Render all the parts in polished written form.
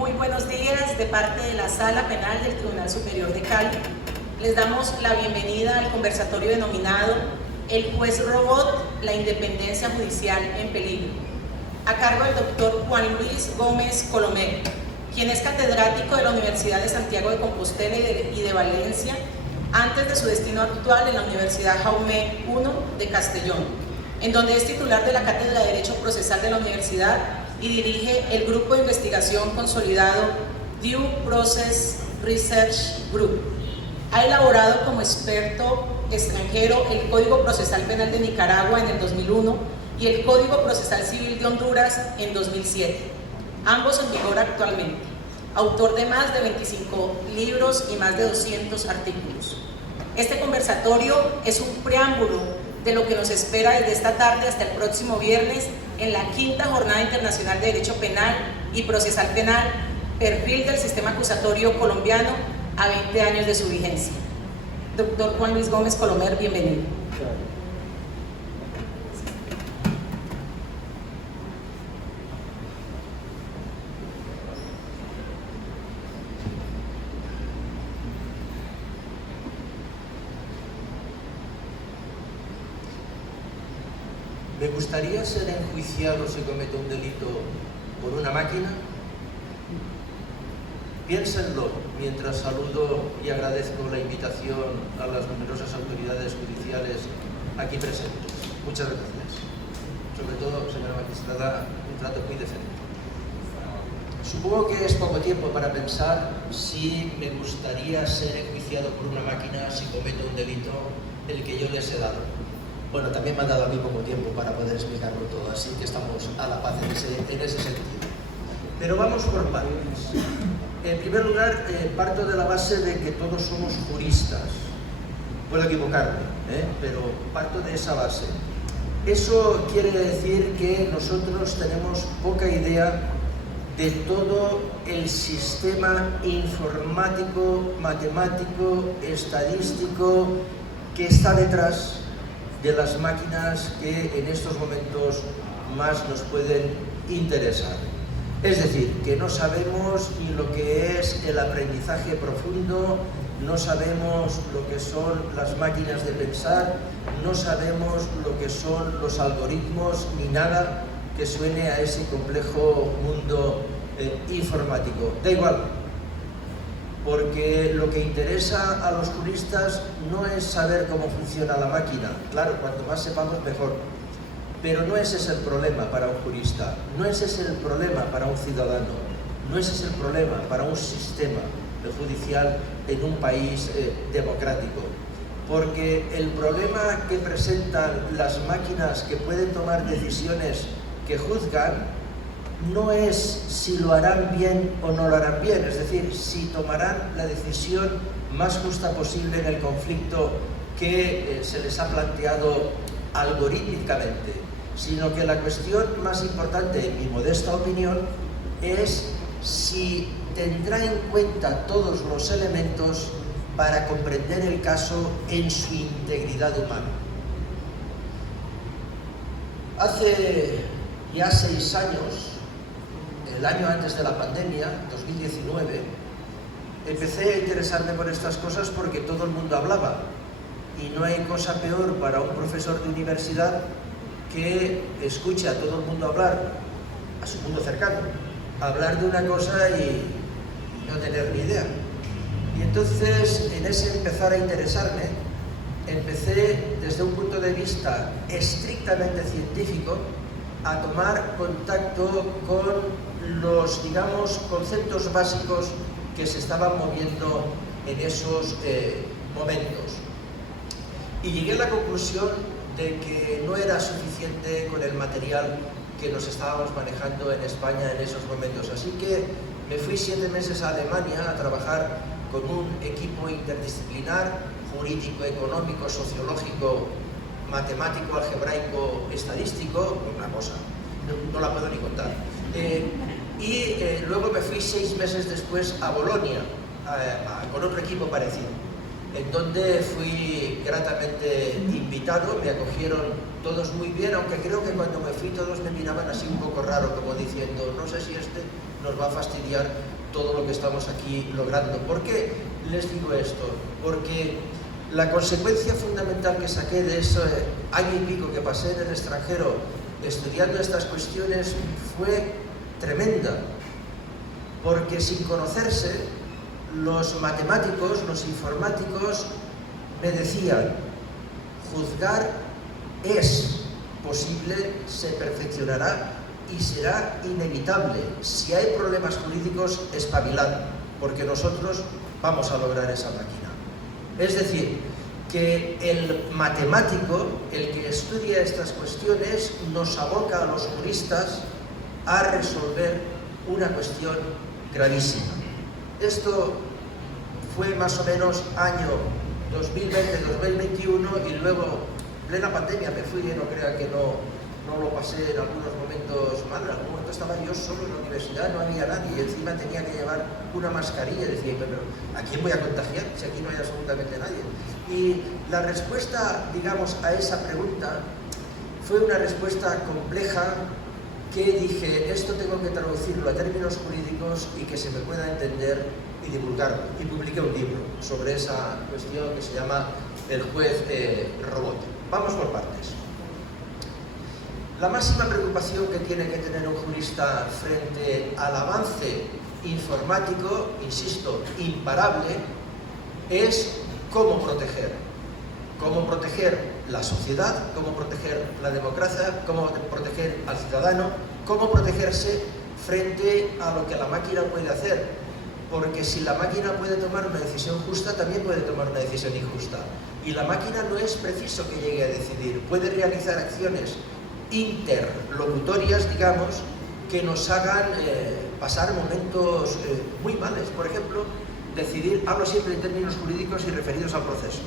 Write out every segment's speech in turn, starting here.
Muy buenos días de parte de la Sala Penal del Tribunal Superior de Cali. Les damos la bienvenida al conversatorio denominado El juez robot, la independencia judicial en peligro, a cargo del doctor Juan Luis Gómez Colomer, quien es catedrático de la Universidad de Santiago de Compostela y de Valencia, antes de su destino actual en la Universidad Jaume I de Castellón, en donde es titular de la Cátedra de Derecho Procesal de la Universidad y dirige el grupo de investigación consolidado Due Process Research Group. Ha elaborado como experto extranjero el Código Procesal Penal de Nicaragua en el 2001 y el Código Procesal Civil de Honduras en 2007, ambos en vigor actualmente. Autor de más de 25 libros y más de 200 artículos. Este conversatorio es un preámbulo de lo que nos espera desde esta tarde hasta el próximo viernes en la 5ª Jornada Internacional de Derecho Penal y Procesal Penal, perfil del sistema acusatorio colombiano a 20 años de su vigencia. Doctor Juan Luis Gómez Colomer, bienvenido. ¿Me gustaría ser enjuiciado si cometo un delito por una máquina? Piénsenlo mientras saludo y agradezco la invitación a las numerosas autoridades judiciales aquí presentes. Muchas gracias. Sobre todo, señora magistrada, un trato muy decente. Supongo que es poco tiempo para pensar si me gustaría ser enjuiciado por una máquina si cometo un delito el que yo les he dado. Bueno, también me ha dado a mí poco tiempo para poder explicarlo todo, así que estamos a la paz en ese sentido. Pero vamos por partes. En primer lugar, parto de la base de que todos somos juristas. Puedo equivocarme, pero parto de esa base. Eso quiere decir que nosotros tenemos poca idea de todo el sistema informático, matemático, estadístico que está detrás de las máquinas que en estos momentos más nos pueden interesar. Es decir, que no sabemos ni lo que es el aprendizaje profundo, no sabemos lo que son las máquinas de pensar, no sabemos lo que son los algoritmos, ni nada que suene a ese complejo mundo informático. Da igual, porque lo que interesa a los juristas no es saber cómo funciona la máquina. Claro, cuanto más sepamos, mejor. Pero no ese es el problema para un jurista, no ese es el problema para un ciudadano, no ese es el problema para un sistema judicial en un país democrático. Porque el problema que presentan las máquinas que pueden tomar decisiones que juzgan no es si lo harán bien o no lo harán bien, es decir, si tomarán la decisión más justa posible en el conflicto que se les ha planteado algorítmicamente, sino que la cuestión más importante, en mi modesta opinión, es si tendrá en cuenta todos los elementos para comprender el caso en su integridad humana. Hace ya 6 años, el año antes de la pandemia, 2019, empecé a interesarme por estas cosas porque todo el mundo hablaba. Y no hay cosa peor para un profesor de universidad que escuche a todo el mundo hablar, a su mundo cercano, hablar de una cosa y no tener ni idea. Y entonces, en ese empezar a interesarme, empecé desde un punto de vista estrictamente científico a tomar contacto con los, digamos, conceptos básicos que se estaban moviendo en esos momentos. Y llegué a la conclusión de que no era suficiente con el material que nos estábamos manejando en España en esos momentos. Así que me fui 7 meses a Alemania a trabajar con un equipo interdisciplinar, jurídico, económico, sociológico, matemático, algebraico, estadístico, una cosa, no la puedo ni contar. Luego me fui 6 meses después a Bolonia, con otro equipo parecido. en donde fui gratamente invitado, me acogieron todos muy bien, aunque creo que cuando me fui todos me miraban así un poco raro, como diciendo, no sé si este nos va a fastidiar todo lo que estamos aquí logrando. ¿Por qué les digo esto? Porque la consecuencia fundamental que saqué de ese año y pico que pasé en el extranjero estudiando estas cuestiones fue tremenda, porque sin conocerse, los matemáticos, los informáticos me decían, juzgar es posible, se perfeccionará y será inevitable. Si hay problemas jurídicos, espabilad, porque nosotros vamos a lograr esa máquina. Es decir, que el matemático, el que estudia estas cuestiones, nos aboca a los juristas a resolver una cuestión gravísima. Esto fue más o menos año 2020-2021 y luego, plena pandemia, me fui, no crea que no lo pasé en algunos momentos mal. En algún momento estaba yo solo en la universidad, no había nadie y encima tenía que llevar una mascarilla. Decía, pero ¿a quién voy a contagiar si aquí no hay absolutamente nadie? Y la respuesta, digamos, a esa pregunta fue una respuesta compleja que dije, esto tengo que traducirlo a términos jurídicos y que se me pueda entender y divulgarlo. Y publiqué un libro sobre esa cuestión que se llama El juez robot. Vamos por partes. La máxima preocupación que tiene que tener un jurista frente al avance informático, insisto, imparable, es cómo proteger la sociedad, cómo proteger la democracia, cómo proteger al ciudadano, cómo protegerse frente a lo que la máquina puede hacer. Porque si la máquina puede tomar una decisión justa, también puede tomar una decisión injusta. Y la máquina no es preciso que llegue a decidir, puede realizar acciones interlocutorias, digamos, que nos hagan pasar momentos muy males. Por ejemplo, decidir, hablo siempre en términos jurídicos y referidos al proceso.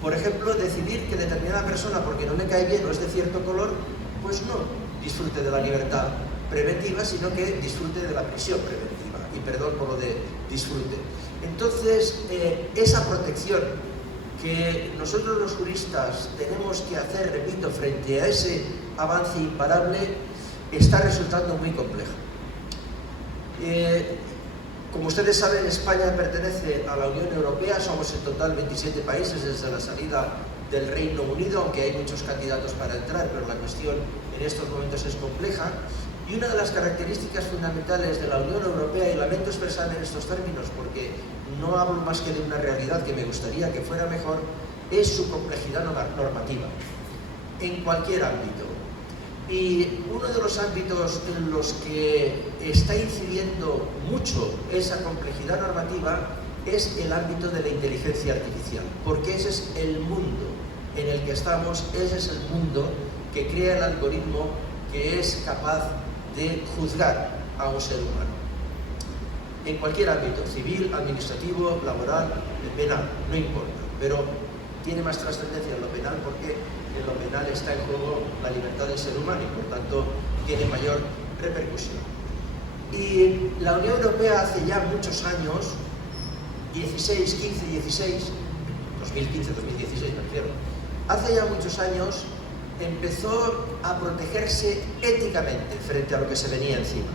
Por ejemplo, decidir que determinada persona, porque no me cae bien o es de cierto color, pues no disfrute de la libertad preventiva, sino que disfrute de la prisión preventiva. Y perdón por lo de disfrute. Entonces, esa protección que nosotros los juristas tenemos que hacer, repito, frente a ese avance imparable, está resultando muy compleja. Como ustedes saben, España pertenece a la Unión Europea, somos en total 27 países desde la salida del Reino Unido, aunque hay muchos candidatos para entrar, pero la cuestión en estos momentos es compleja. Y una de las características fundamentales de la Unión Europea, y lamento expresarme en estos términos porque no hablo más que de una realidad que me gustaría que fuera mejor, es su complejidad normativa, en cualquier ámbito. Y uno de los ámbitos en los que está incidiendo mucho esa complejidad normativa es el ámbito de la inteligencia artificial, porque ese es el mundo en el que estamos, ese es el mundo que crea el algoritmo que es capaz de juzgar a un ser humano. En cualquier ámbito, civil, administrativo, laboral, penal, no importa, pero tiene más trascendencia en lo penal porque en lo penal está en juego la libertad del ser humano y por tanto tiene mayor repercusión. Y la Unión Europea hace ya muchos años, 16, 15, 16, 2015, 2016 me refiero, hace ya muchos años empezó a protegerse éticamente frente a lo que se venía encima.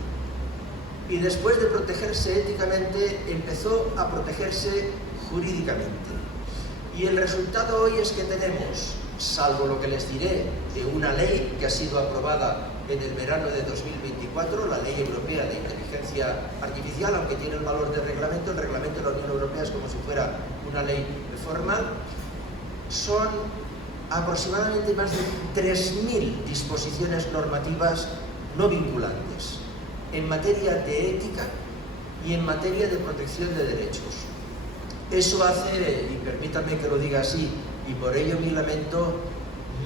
Y después de protegerse éticamente, empezó a protegerse jurídicamente. Y el resultado hoy es que tenemos, salvo lo que les diré, de una ley que ha sido aprobada en el verano de 2024, la Ley Europea de Inteligencia Artificial, aunque tiene el valor del reglamento, el reglamento de la Unión Europea es como si fuera una ley formal, son aproximadamente más de 3.000 disposiciones normativas no vinculantes en materia de ética y en materia de protección de derechos. Eso hace, y permítanme que lo diga así, y por ello mi lamento,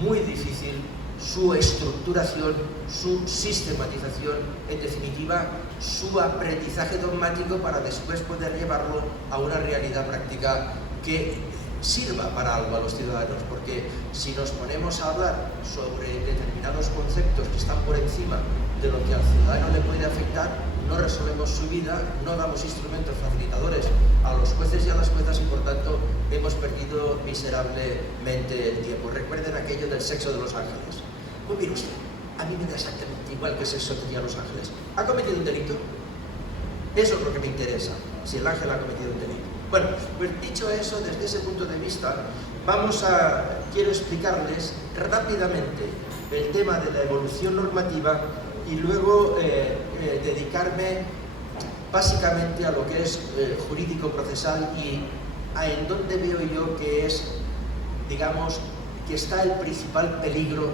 muy difícil su estructuración, su sistematización, en definitiva, su aprendizaje dogmático para después poder llevarlo a una realidad práctica que sirva para algo a los ciudadanos, porque si nos ponemos a hablar sobre determinados conceptos que están por encima de lo que al ciudadano le puede afectar, no resolvemos su vida, no damos instrumentos facilitadores a los jueces y a las juezas y por tanto hemos perdido miserablemente el tiempo. Recuerden aquello del sexo de los ángeles. Pues mire usted, a mí me da exactamente igual que el sexo tenía los ángeles. ¿Ha cometido un delito? Eso es lo que me interesa, si el ángel ha cometido un delito. Bueno, pues dicho eso, desde ese punto de vista, quiero explicarles rápidamente el tema de la evolución normativa y luego dedicarme básicamente a lo que es jurídico procesal y en donde veo yo que es, digamos, que está el principal peligro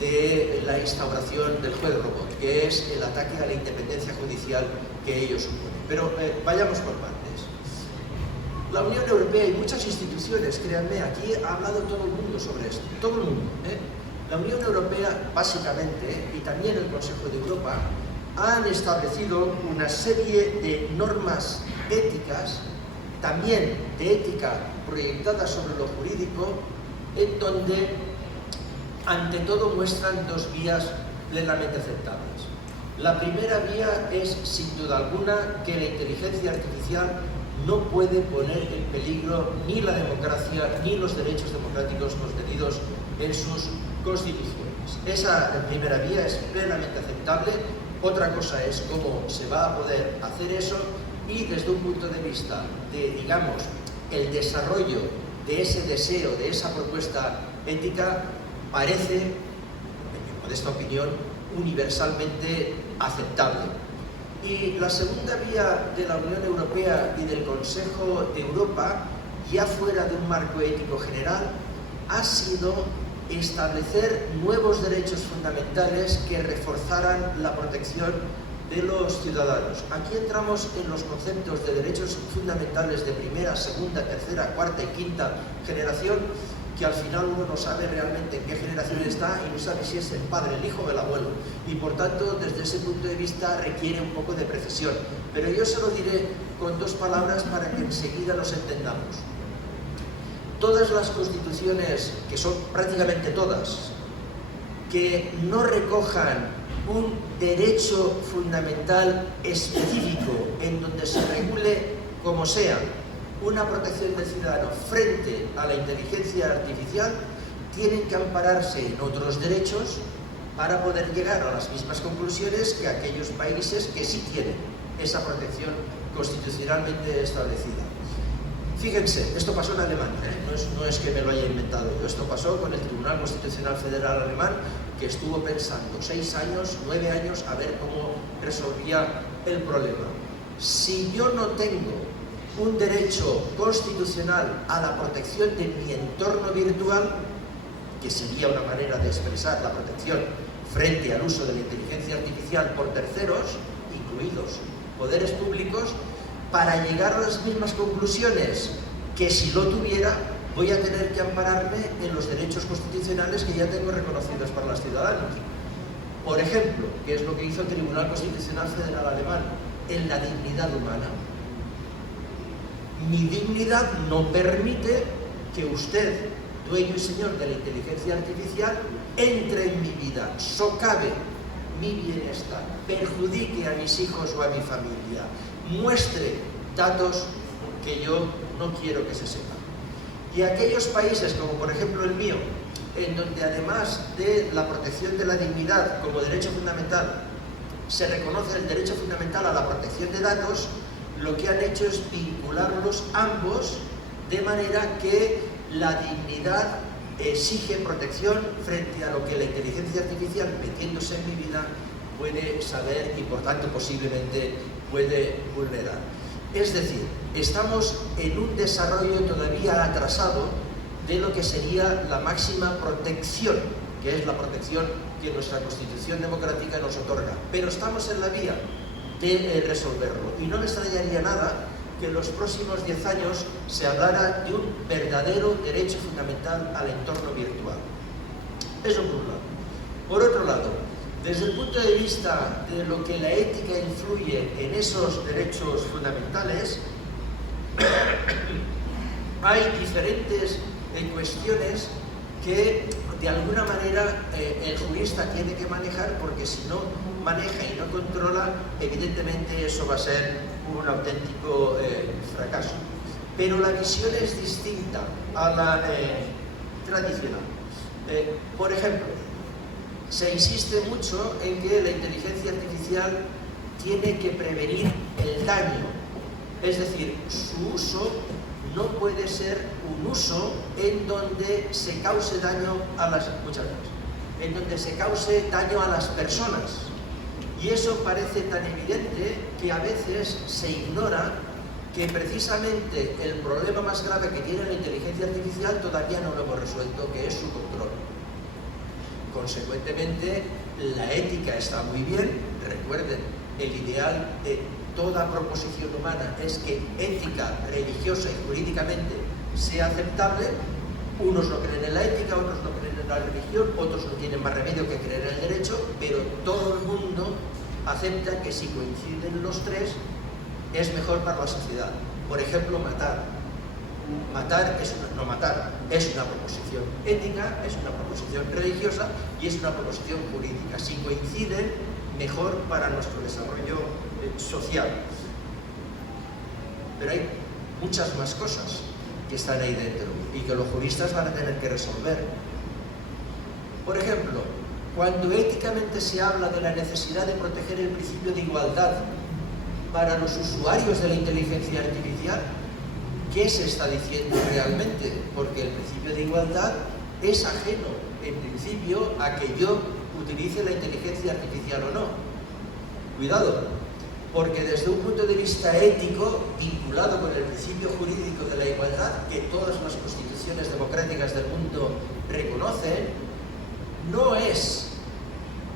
de la instauración del juez robot, que es el ataque a la independencia judicial que ello supone. Pero vayamos por partes. La Unión Europea y muchas instituciones, créanme, aquí ha hablado todo el mundo sobre esto, todo el mundo. La Unión Europea, básicamente, y también el Consejo de Europa, han establecido una serie de normas éticas, también de ética proyectadas sobre lo jurídico, en donde, ante todo, muestran dos vías plenamente aceptables. La primera vía es, sin duda alguna, que la inteligencia artificial no puede poner en peligro ni la democracia ni los derechos democráticos contenidos en sus constituciones. Esa primera vía es plenamente aceptable. Otra cosa es cómo se va a poder hacer eso y desde un punto de vista de, digamos, el desarrollo de ese deseo, de esa propuesta ética, parece, en mi modesta opinión, universalmente aceptable. Y la segunda vía de la Unión Europea y del Consejo de Europa, ya fuera de un marco ético general, ha sido establecer nuevos derechos fundamentales que reforzaran la protección de los ciudadanos. Aquí entramos en los conceptos de derechos fundamentales de primera, segunda, tercera, cuarta y quinta generación, que al final uno no sabe realmente en qué generación está y no sabe si es el padre, el hijo o el abuelo. Y por tanto, desde ese punto de vista requiere un poco de precisión. Pero yo se lo diré con dos palabras para que enseguida nos entendamos. Todas las constituciones, que son prácticamente todas, que no recojan un derecho fundamental específico en donde se regule como sea una protección del ciudadano frente a la inteligencia artificial, tienen que ampararse en otros derechos para poder llegar a las mismas conclusiones que aquellos países que sí tienen esa protección constitucionalmente establecida. Fíjense, esto pasó en Alemania, no es que me lo haya inventado yo, esto pasó con el Tribunal Constitucional Federal Alemán, que estuvo pensando 6 años, 9 años a ver cómo resolvía el problema. Si yo no tengo un derecho constitucional a la protección de mi entorno virtual, que sería una manera de expresar la protección frente al uso de la inteligencia artificial por terceros, incluidos poderes públicos, para llegar a las mismas conclusiones que si lo tuviera, voy a tener que ampararme en los derechos constitucionales que ya tengo reconocidos para los ciudadanos. Por ejemplo, que es lo que hizo el Tribunal Constitucional Federal Alemán, en la dignidad humana. Mi dignidad no permite que usted, dueño y señor de la inteligencia artificial, entre en mi vida, socave mi bienestar, perjudique a mis hijos o a mi familia, muestre datos que yo no quiero que se sepan. Y aquellos países, como por ejemplo el mío, en donde además de la protección de la dignidad como derecho fundamental, se reconoce el derecho fundamental a la protección de datos, lo que han hecho es vincularlos ambos de manera que la dignidad exige protección frente a lo que la inteligencia artificial, metiéndose en mi vida, puede saber y por tanto posiblemente puede vulnerar. Es decir, estamos en un desarrollo todavía atrasado de lo que sería la máxima protección, que es la protección que nuestra Constitución democrática nos otorga. Pero estamos en la vía de resolverlo. Y no me extrañaría nada que en los próximos 10 años se hablara de un verdadero derecho fundamental al entorno virtual. Eso por un lado. Por otro lado, desde el punto de vista de lo que la ética influye en esos derechos fundamentales, hay diferentes cuestiones que de alguna manera el jurista tiene que manejar, porque si no maneja y no controla, evidentemente eso va a ser un auténtico fracaso. Pero la visión es distinta a la tradicional. Por ejemplo, se insiste mucho en que la inteligencia artificial tiene que prevenir el daño, es decir, su uso no puede ser un uso en donde se cause daño a las personas. Y eso parece tan evidente que a veces se ignora que precisamente el problema más grave que tiene la inteligencia artificial todavía no lo hemos resuelto, que es su control. Consecuentemente, la ética está muy bien. Recuerden, el ideal de toda proposición humana es que ética, religiosa y jurídicamente sea aceptable. Unos no creen en la ética, otros no creen en la religión, otros no tienen más remedio que creer en el derecho, pero todo el mundo acepta que si coinciden los tres es mejor para la sociedad. Por ejemplo, matar es una proposición ética, es una proposición religiosa y es una proposición jurídica. Si coinciden, mejor para nuestro desarrollo social. Pero hay muchas más cosas que están ahí dentro y que los juristas van a tener que resolver. Por ejemplo, cuando éticamente se habla de la necesidad de proteger el principio de igualdad para los usuarios de la inteligencia artificial, ¿qué se está diciendo realmente? Porque el principio de igualdad es ajeno, en principio, a que yo utilice la inteligencia artificial o no. Cuidado, porque desde un punto de vista ético, vinculado con el principio jurídico de la igualdad, que todas las constituciones democráticas del mundo reconocen, no es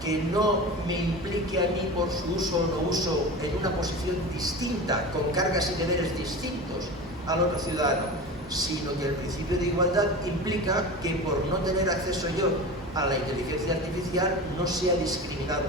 que no me implique a mí por su uso o no uso en una posición distinta, con cargas y deberes distintos al otro ciudadano, sino que el principio de igualdad implica que por no tener acceso yo a la inteligencia artificial no sea discriminado,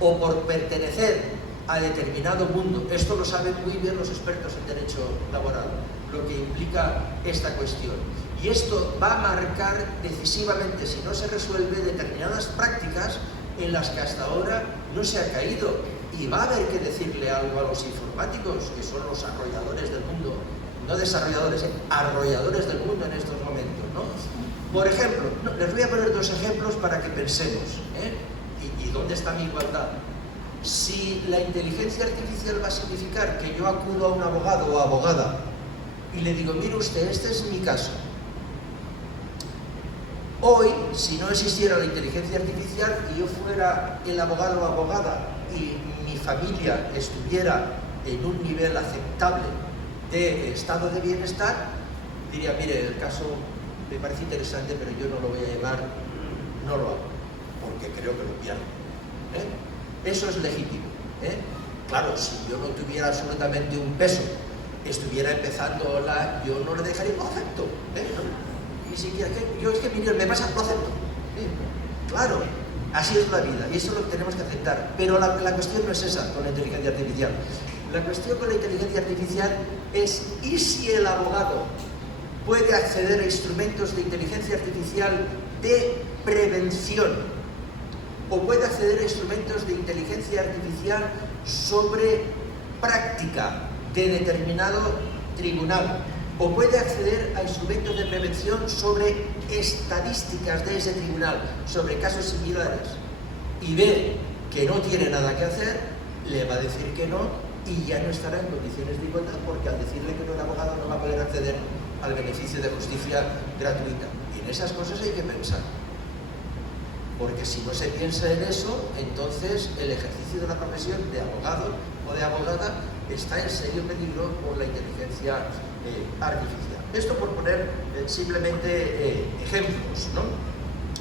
o por pertenecer a determinado mundo. Esto lo saben muy bien los expertos en derecho laboral, lo que implica esta cuestión. Y esto va a marcar decisivamente, si no se resuelve, determinadas prácticas en las que hasta ahora no se ha caído. Y va a haber que decirle algo a los informáticos, que son los arrolladores del mundo, no desarrolladores, arrolladores del mundo en estos momentos, ¿no? Por ejemplo, les voy a poner dos ejemplos para que pensemos, ¿Y dónde está mi igualdad? Si la inteligencia artificial va a significar que yo acudo a un abogado o abogada y le digo, mire usted, este es mi caso. Hoy, si no existiera la inteligencia artificial y yo fuera el abogado o abogada y mi familia estuviera en un nivel aceptable de estado de bienestar, diría, mire, el caso me parece interesante, pero yo no lo voy a llevar, no lo hago, porque creo que lo pierdo. Eso es legítimo. Claro, si yo no tuviera absolutamente un peso, estuviera empezando yo no le dejaría, lo acepto. Ni siquiera, yo es que me pasa, lo acepto. Claro, así es la vida y eso es lo que tenemos que aceptar. Pero la cuestión no es esa con la inteligencia artificial. La cuestión con la inteligencia artificial es, ¿y si el abogado puede acceder a instrumentos de inteligencia artificial de prevención? ¿O puede acceder a instrumentos de inteligencia artificial sobre práctica de determinado tribunal? ¿O puede acceder a instrumentos de prevención sobre estadísticas de ese tribunal, sobre casos similares? Y ve que no tiene nada que hacer, le va a decir que no y ya no estará en condiciones de igualdad, porque al decirle que no, el abogado no va a poder acceder al beneficio de justicia gratuita. Y en esas cosas hay que pensar. Porque si no se piensa en eso, entonces el ejercicio de la profesión de abogado o de abogada está en serio peligro por la inteligencia artificial. Esto por poner simplemente ejemplos, ¿no?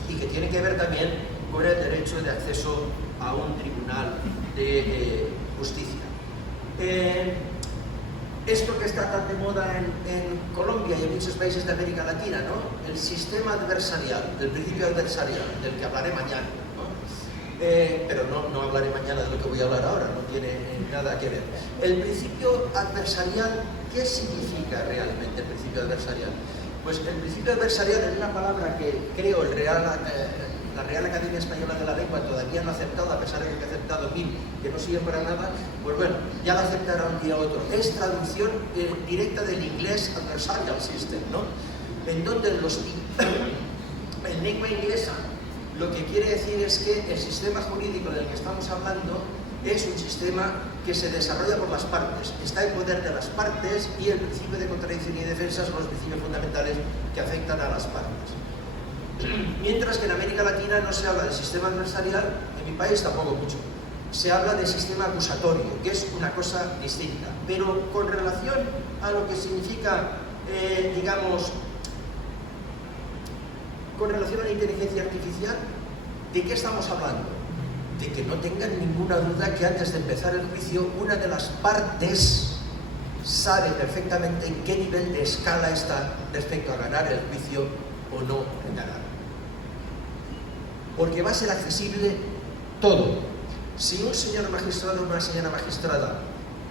Y que tiene que ver también con el derecho de acceso a un tribunal de justicia. Esto que está tan de moda en Colombia y en muchos países de América Latina, ¿no? El sistema adversarial, el principio adversarial, del que hablaré mañana, ¿no? Pero no hablaré mañana de lo que voy a hablar ahora, no tiene nada que ver. El principio adversarial, ¿qué significa realmente el principio adversarial? Pues el principio adversarial es una palabra que creo el Real la Real Academia Española de la Lengua todavía no ha aceptado, a pesar de que ha aceptado 1000 que no siguen para nada, pues bueno, ya la aceptará un día u otro. Es traducción directa del inglés adversarial system, ¿no? En donde en lengua inglesa lo que quiere decir es que el sistema jurídico del que estamos hablando es un sistema que se desarrolla por las partes, está en poder de las partes, y el principio de contradicción y defensa son los principios fundamentales que afectan a las partes. Mientras que en América Latina no se habla de sistema adversarial, en mi país tampoco mucho, se habla de sistema acusatorio, que es una cosa distinta. Pero con relación a lo que significa, digamos, con relación a la inteligencia artificial, ¿de qué estamos hablando? De que no tengan ninguna duda que antes de empezar el juicio, una de las partes sabe perfectamente en qué nivel de escala está respecto a ganar el juicio o no ganar. Porque va a ser accesible todo. Si un señor magistrado o una señora magistrada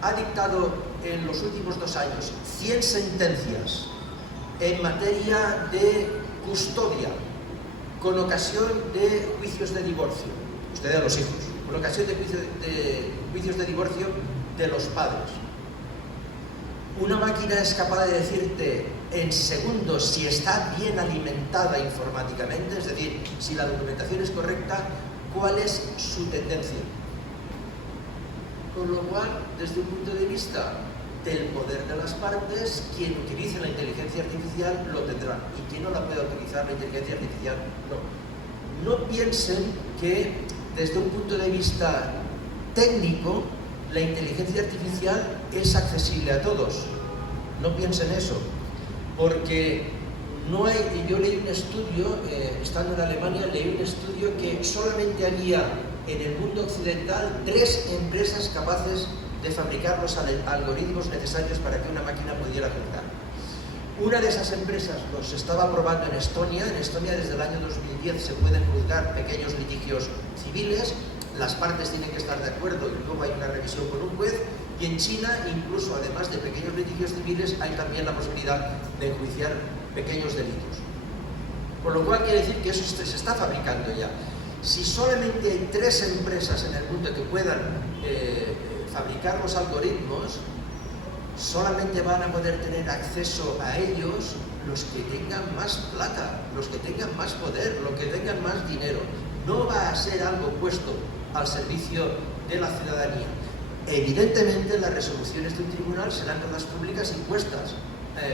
ha dictado en los últimos 2 años 100 sentencias en materia de custodia, con ocasión de juicios de divorcio, usted a los hijos, con ocasión de juicios de divorcio de los padres, una máquina es capaz de decirte en segundos si está bien alimentada informáticamente, es decir, si la documentación es correcta, cuál es su tendencia. Con lo cual, desde un punto de vista del poder de las partes, quien utilice la inteligencia artificial lo tendrá, y quien no la pueda utilizar, la inteligencia artificial no. No piensen que desde un punto de vista técnico la inteligencia artificial es accesible a todos. No piensen eso, porque no hay. Yo leí un estudio, estando en Alemania, leí un estudio que solamente había en el mundo occidental 3 empresas capaces de fabricar los algoritmos necesarios para que una máquina pudiera juzgar. Una de esas empresas los estaba probando en Estonia. En Estonia desde el año 2010 se pueden juzgar pequeños litigios civiles, las partes tienen que estar de acuerdo y luego hay una revisión por un juez. Y en China, incluso además de pequeños litigios civiles, hay también la posibilidad de enjuiciar pequeños delitos. Con lo cual quiere decir que eso se está fabricando ya. Si solamente hay 3 empresas en el mundo que puedan fabricar los algoritmos, solamente van a poder tener acceso a ellos los que tengan más plata, los que tengan más poder, los que tengan más dinero. No va a ser algo puesto al servicio de la ciudadanía. Evidentemente las resoluciones de un tribunal serán todas públicas y puestas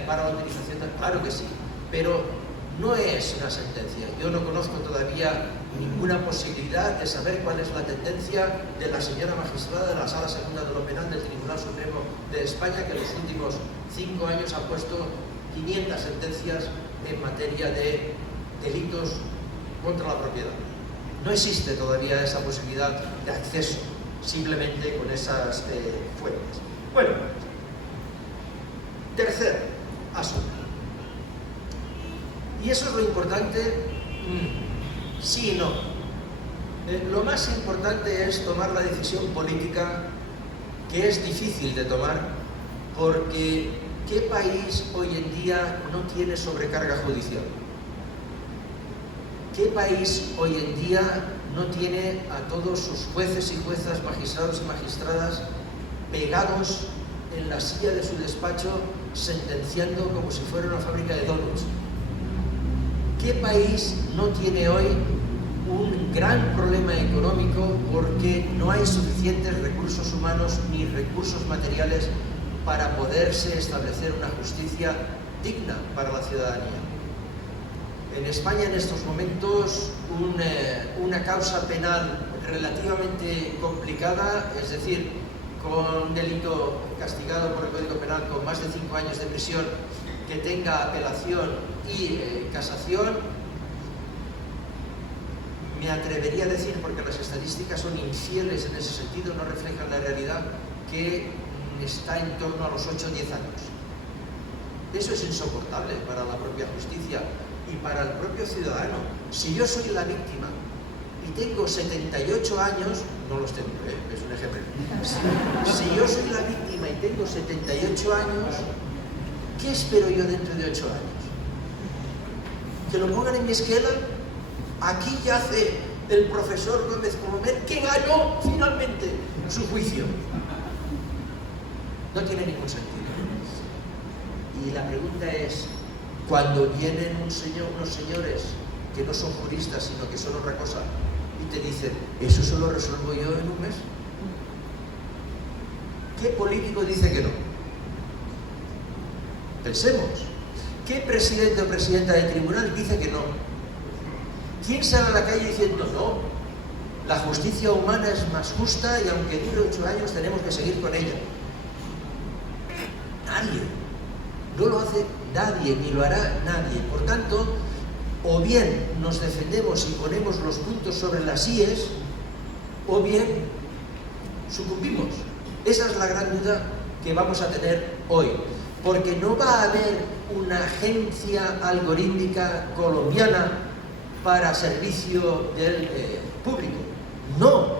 para la utilización, claro que sí, pero no es una sentencia. Yo no conozco todavía ninguna posibilidad de saber cuál es la tendencia de la señora magistrada de la Sala Segunda de lo Penal del Tribunal Supremo de España, que en los últimos 5 años ha puesto 500 sentencias en materia de delitos contra la propiedad. No existe todavía esa posibilidad de acceso simplemente con esas fuentes. Bueno, tercer asunto. Y eso es lo importante, sí y no. Lo más importante es tomar la decisión política, que es difícil de tomar, porque ¿qué país hoy en día no tiene sobrecarga judicial? ¿Qué país hoy en día no tiene a todos sus jueces y juezas, magistrados y magistradas pegados en la silla de su despacho sentenciando como si fuera una fábrica de donuts? ¿Qué país no tiene hoy un gran problema económico porque no hay suficientes recursos humanos ni recursos materiales para poderse establecer una justicia digna para la ciudadanía? En España en estos momentos una causa penal relativamente complicada, es decir, con un delito castigado por el Código Penal con más de 5 años de prisión, que tenga apelación y casación, me atrevería a decir, porque las estadísticas son infieles en ese sentido, no reflejan la realidad, que está en torno a los 8 o 10 años. Eso es insoportable para la propia justicia y para el propio ciudadano. Si yo soy la víctima y tengo 78 años, no los tengo, es un ejemplo. Si yo soy la víctima y tengo 78 años, ¿qué espero yo dentro de 8 años? ¿Que lo pongan en mi esquela? Aquí yace el profesor Gómez Colomer, que ganó finalmente su juicio. No tiene ningún sentido. Y la pregunta es, cuando vienen unos señores que no son juristas, sino que son otra cosa, y te dicen, ¿eso se lo resuelvo yo en un mes? ¿Qué político dice que no? Pensemos. ¿Qué presidente o presidenta de tribunal dice que no? ¿Quién sale a la calle diciendo no? La justicia humana es más justa y aunque dure 8 años tenemos que seguir con ella. Nadie. No lo hace nadie, ni lo hará nadie. Por tanto, o bien nos defendemos y ponemos los puntos sobre las íes, o bien sucumbimos. Esa es la gran duda que vamos a tener hoy. Porque no va a haber una agencia algorítmica colombiana para servicio del público. No.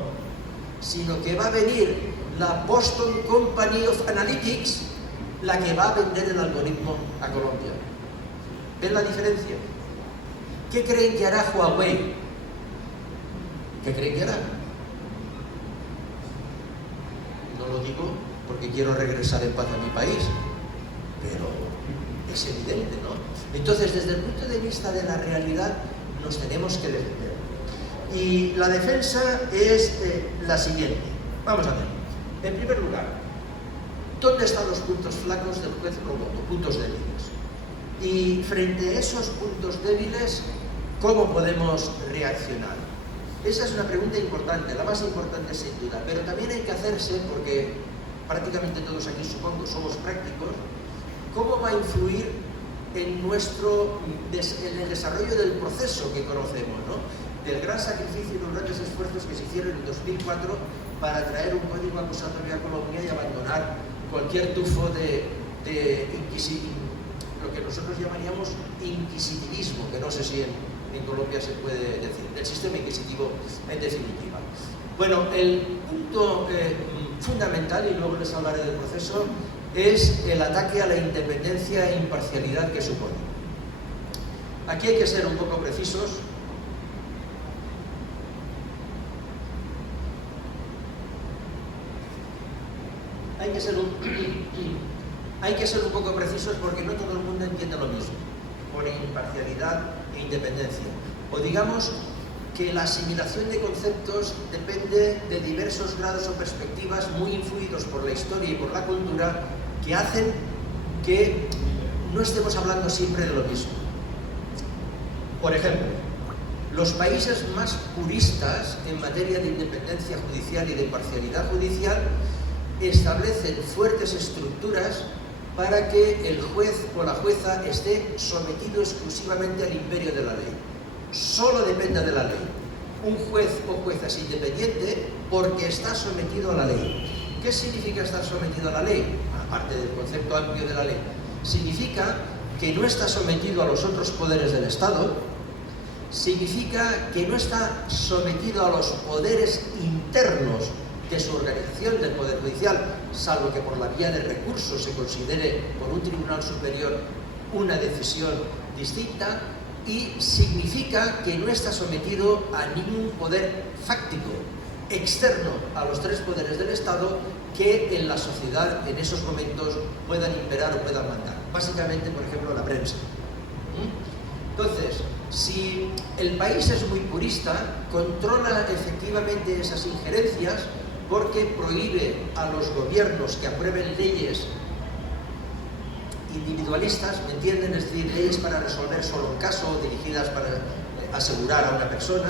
Sino que va a venir la Boston Company of Analytics, la que va a vender el algoritmo a Colombia. ¿Ven la diferencia? ¿Qué creen que hará Huawei? ¿Qué creen que hará? No lo digo porque quiero regresar en paz a mi país, pero es evidente, ¿no? Entonces, desde el punto de vista de la realidad, nos tenemos que defender. Y la defensa es la siguiente. Vamos a ver. En primer lugar, ¿dónde están los puntos flacos del juez Robot, puntos débiles? Y frente a esos puntos débiles, ¿cómo podemos reaccionar? Esa es una pregunta importante, la más importante sin duda, pero también hay que hacerse, porque prácticamente todos aquí supongo somos prácticos, ¿cómo va a influir en el desarrollo del proceso que conocemos, ¿no? Del gran sacrificio y los grandes esfuerzos que se hicieron en 2004 para traer un código acusatorio a Colombia y abandonar cualquier tufo de lo que nosotros llamaríamos inquisitivismo, que no sé si en Colombia se puede decir, del sistema inquisitivo en definitiva. Bueno, el punto fundamental, y luego les hablaré del proceso, es el ataque a la independencia e imparcialidad que supone. Aquí hay que ser un poco precisos. Hay que ser un poco precisos porque no todo el mundo entiende lo mismo por imparcialidad e independencia. O digamos que la asimilación de conceptos depende de diversos grados o perspectivas muy influidos por la historia y por la cultura que hacen que no estemos hablando siempre de lo mismo. Por ejemplo, los países más puristas en materia de independencia judicial y de imparcialidad judicial establecen fuertes estructuras para que el juez o la jueza esté sometido exclusivamente al imperio de la ley. Solo dependa de la ley. Un juez o jueza es independiente porque está sometido a la ley. ¿Qué significa estar sometido a la ley? Aparte del concepto amplio de la ley. Significa que no está sometido a los otros poderes del Estado, significa que no está sometido a los poderes internos de su organización del Poder Judicial, salvo que por la vía de recursos se considere por un tribunal superior una decisión distinta, y significa que no está sometido a ningún poder fáctico externo a los tres poderes del Estado que en la sociedad en esos momentos puedan imperar o puedan mandar. Básicamente, por ejemplo, la prensa. Entonces, si el país es muy purista, controla efectivamente esas injerencias porque prohíbe a los gobiernos que aprueben leyes individualistas, ¿me entienden? Es decir, leyes para resolver solo un caso, dirigidas para asegurar a una persona.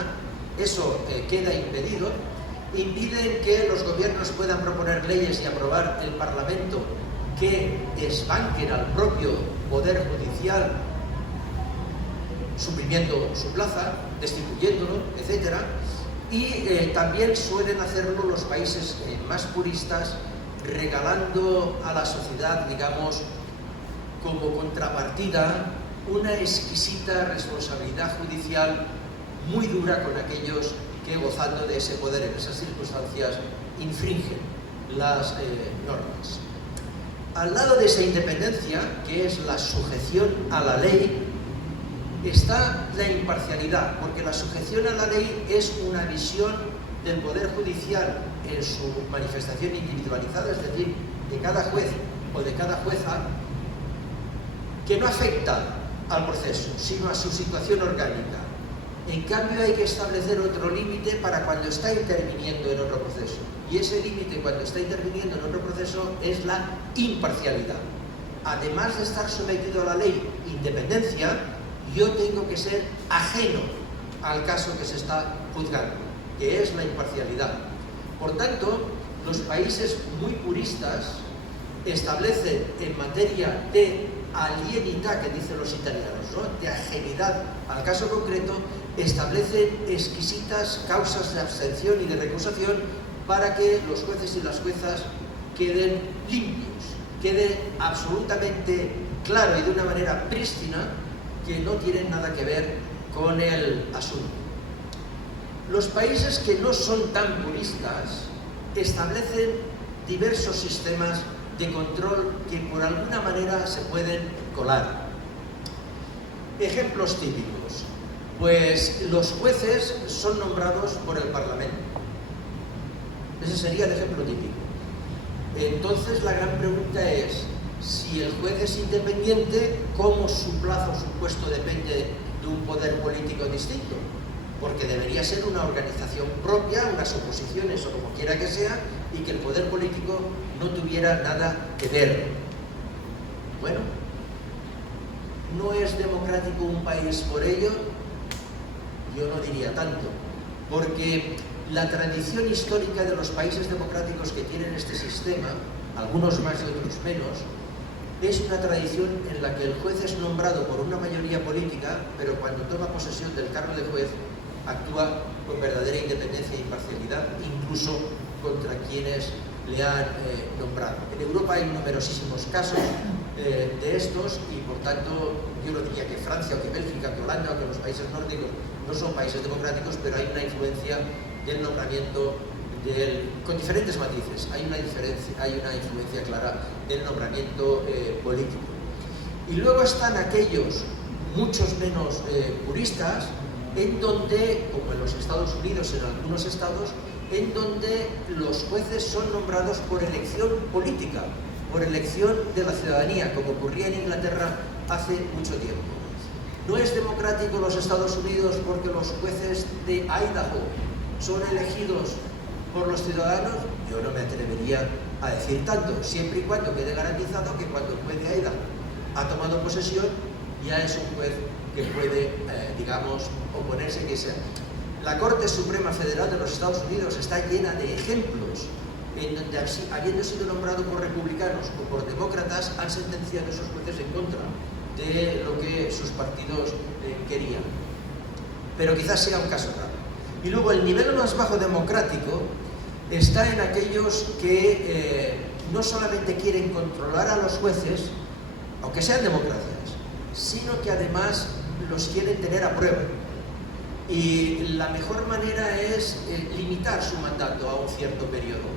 Eso queda impedido. Impiden que los gobiernos puedan proponer leyes y aprobar el Parlamento que desbanquen al propio Poder Judicial, suprimiendo su plaza, destituyéndolo, etc. Y también suelen hacerlo los países más puristas, regalando a la sociedad, digamos, como contrapartida, una exquisita responsabilidad judicial muy dura con aquellos que, gozando de ese poder en esas circunstancias, infringen las normas. Al lado de esa independencia, que es la sujeción a la ley, está la imparcialidad, porque la sujeción a la ley es una visión del Poder Judicial en su manifestación individualizada, es decir, de cada juez o de cada jueza, que no afecta al proceso, sino a su situación orgánica. En cambio, hay que establecer otro límite para cuando está interviniendo en otro proceso. Y ese límite, cuando está interviniendo en otro proceso, es la imparcialidad. Además de estar sometido a la ley independencia, yo tengo que ser ajeno al caso que se está juzgando, que es la imparcialidad. Por tanto, los países muy puristas establecen en materia de alienità, que dicen los italianos, ¿no?, de ajenidad al caso concreto, establecen exquisitas causas de abstención y de recusación para que los jueces y las juezas queden limpios, quede absolutamente claro y de una manera prístina que no tienen nada que ver con el asunto. Los países que no son tan puristas establecen diversos sistemas de control que por alguna manera se pueden colar. Ejemplos típicos. Pues los jueces son nombrados por el Parlamento. Ese sería el ejemplo típico. Entonces la gran pregunta es, si el juez es independiente, ¿cómo su plazo, su puesto depende de un poder político distinto? Porque debería ser una organización propia, unas oposiciones o como quiera que sea, y que el poder político no tuviera nada que ver. Bueno, ¿no es democrático un país por ello? Yo no diría tanto, porque la tradición histórica de los países democráticos que tienen este sistema, algunos más y otros menos, es una tradición en la que el juez es nombrado por una mayoría política, pero cuando toma posesión del cargo de juez, actúa con verdadera independencia e imparcialidad, incluso contra quienes le han nombrado. En Europa hay numerosísimos casos de estos y, por tanto, yo no diría que Francia o que Bélgica, que Holanda o que los países nórdicos no son países democráticos, pero hay una influencia del nombramiento con diferentes matices. Hay una influencia clara del nombramiento político. Y luego están aquellos, muchos menos puristas, en donde, como en los Estados Unidos, en algunos estados, en donde los jueces son nombrados por elección política, por elección de la ciudadanía, como ocurría en Inglaterra hace mucho tiempo. No es democrático los Estados Unidos porque los jueces de Idaho son elegidos por los ciudadanos. Yo no me atrevería a decir tanto, siempre y cuando quede garantizado que cuando el juez de Idaho ha tomado posesión, ya es un juez que puede, digamos, oponerse que sea. La Corte Suprema Federal de los Estados Unidos está llena de ejemplos en donde, habiendo sido nombrado por republicanos o por demócratas, han sentenciado a esos jueces en contra de lo que sus partidos querían. Pero quizás sea un caso raro. Y luego el nivel más bajo democrático está en aquellos que no solamente quieren controlar a los jueces, aunque sean democracias, sino que además los quieren tener a prueba. Y la mejor manera es limitar su mandato a un cierto periodo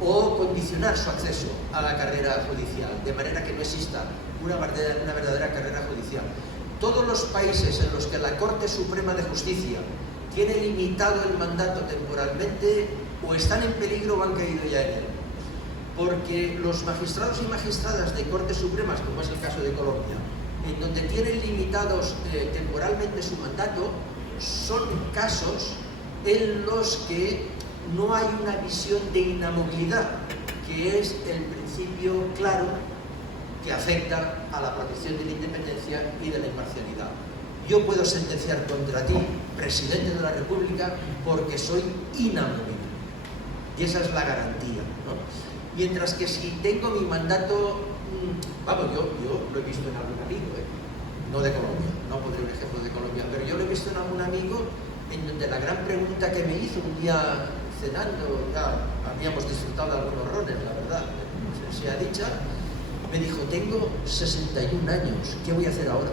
o condicionar su acceso a la carrera judicial, de manera que no exista una verdadera carrera judicial. Todos los países en los que la Corte Suprema de Justicia tiene limitado el mandato temporalmente, o están en peligro o han caído ya en él. Porque los magistrados y magistradas de Cortes Supremas, como es el caso de Colombia, en donde tienen limitados temporalmente su mandato, son casos en los que no hay una visión de inamovilidad, que es el principio claro que afecta a la protección de la independencia y de la imparcialidad. Yo puedo sentenciar contra ti, presidente de la República, porque soy inamovible. Y esa es la garantía, ¿no? Mientras que si tengo mi mandato, vamos, yo lo he visto en algún amigo, no de Colombia, no pondré un ejemplo de Colombia, pero yo lo he visto en algún amigo en donde la gran pregunta que me hizo un día cenando, ya habíamos disfrutado de algunos rones, la verdad, sea dicha, me dijo, tengo 61 años, ¿qué voy a hacer ahora?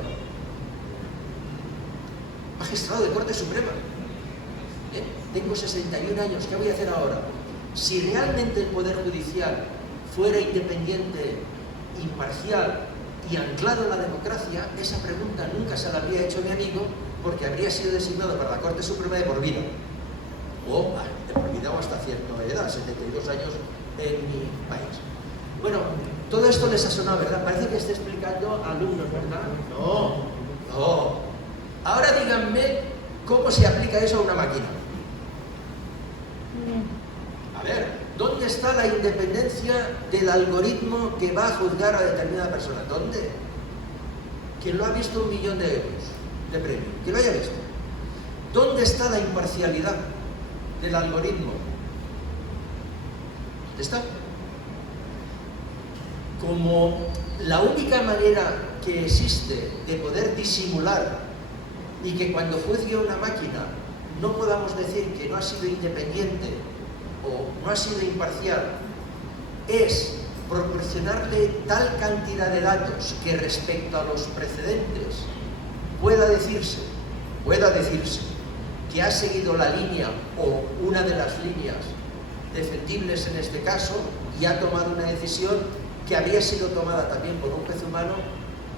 Magistrado de Corte Suprema, tengo 61 años, ¿qué voy a hacer ahora? Si realmente el Poder Judicial fuera independiente, imparcial y anclado en la democracia, esa pregunta nunca se la habría hecho mi amigo porque habría sido designado para la Corte Suprema de por vida. O de por vida o hasta cierta edad, 72 años en mi país. Bueno, todo esto les ha sonado, ¿verdad? Parece que esté explicando a alumnos, ¿verdad? No, no. Ahora díganme cómo se aplica eso a una máquina. A ver, ¿dónde está la independencia del algoritmo que va a juzgar a determinada persona? ¿Dónde? ¿Quién lo ha visto 1.000.000 de euros de premio? ¿Quién lo haya visto? ¿Dónde está la imparcialidad del algoritmo? ¿Dónde está? Como la única manera que existe de poder disimular y que cuando juzgue una máquina no podamos decir que no ha sido independiente o no ha sido imparcial, es proporcionarle tal cantidad de datos que respecto a los precedentes pueda decirse que ha seguido la línea o una de las líneas defendibles en este caso y ha tomado una decisión que habría sido tomada también por un juez humano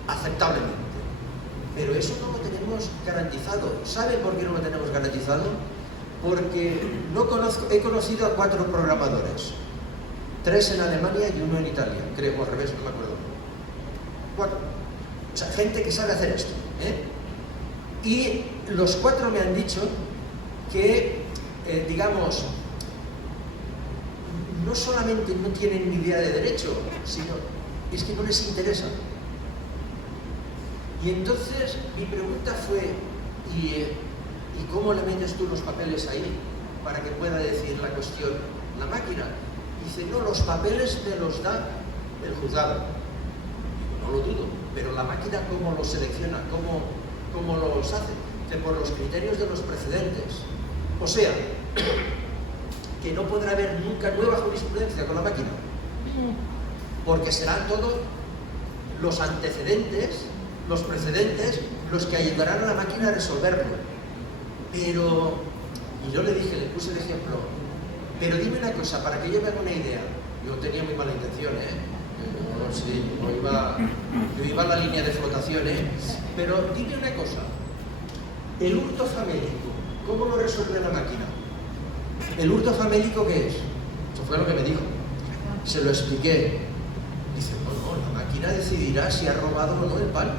aceptablemente. Pero eso no lo tenemos garantizado. ¿Saben por qué no lo tenemos garantizado? Porque he conocido a 4 programadores, 3 en Alemania y 1 en Italia, creo, al revés, no me acuerdo. 4. O sea, gente que sabe hacer esto, ¿eh? Y los 4 me han dicho que, digamos, no solamente no tienen ni idea de derecho, sino es que no les interesa. Y entonces mi pregunta fue, ¿y cómo le metes tú los papeles ahí para que pueda decir la cuestión la máquina? Dice, no, los papeles me los da el juzgado. Digo, no lo dudo, pero la máquina ¿cómo los selecciona? ¿Cómo los hace? Que por los criterios de los precedentes. O sea, que no podrá haber nunca nueva jurisprudencia con la máquina, porque serán todos los antecedentes, los precedentes, los que ayudarán a la máquina a resolverlo. Pero, y yo le dije, le puse el ejemplo, pero dime una cosa, para que yo me haga una idea. Yo tenía muy mala intención, yo iba a la línea de flotación, pero dime una cosa, el hurto famélico, ¿cómo lo resuelve la máquina? ¿El hurto famélico qué es? Eso fue lo que me dijo. Se lo expliqué. Dice, no, la máquina decidirá si ha robado o no el pan.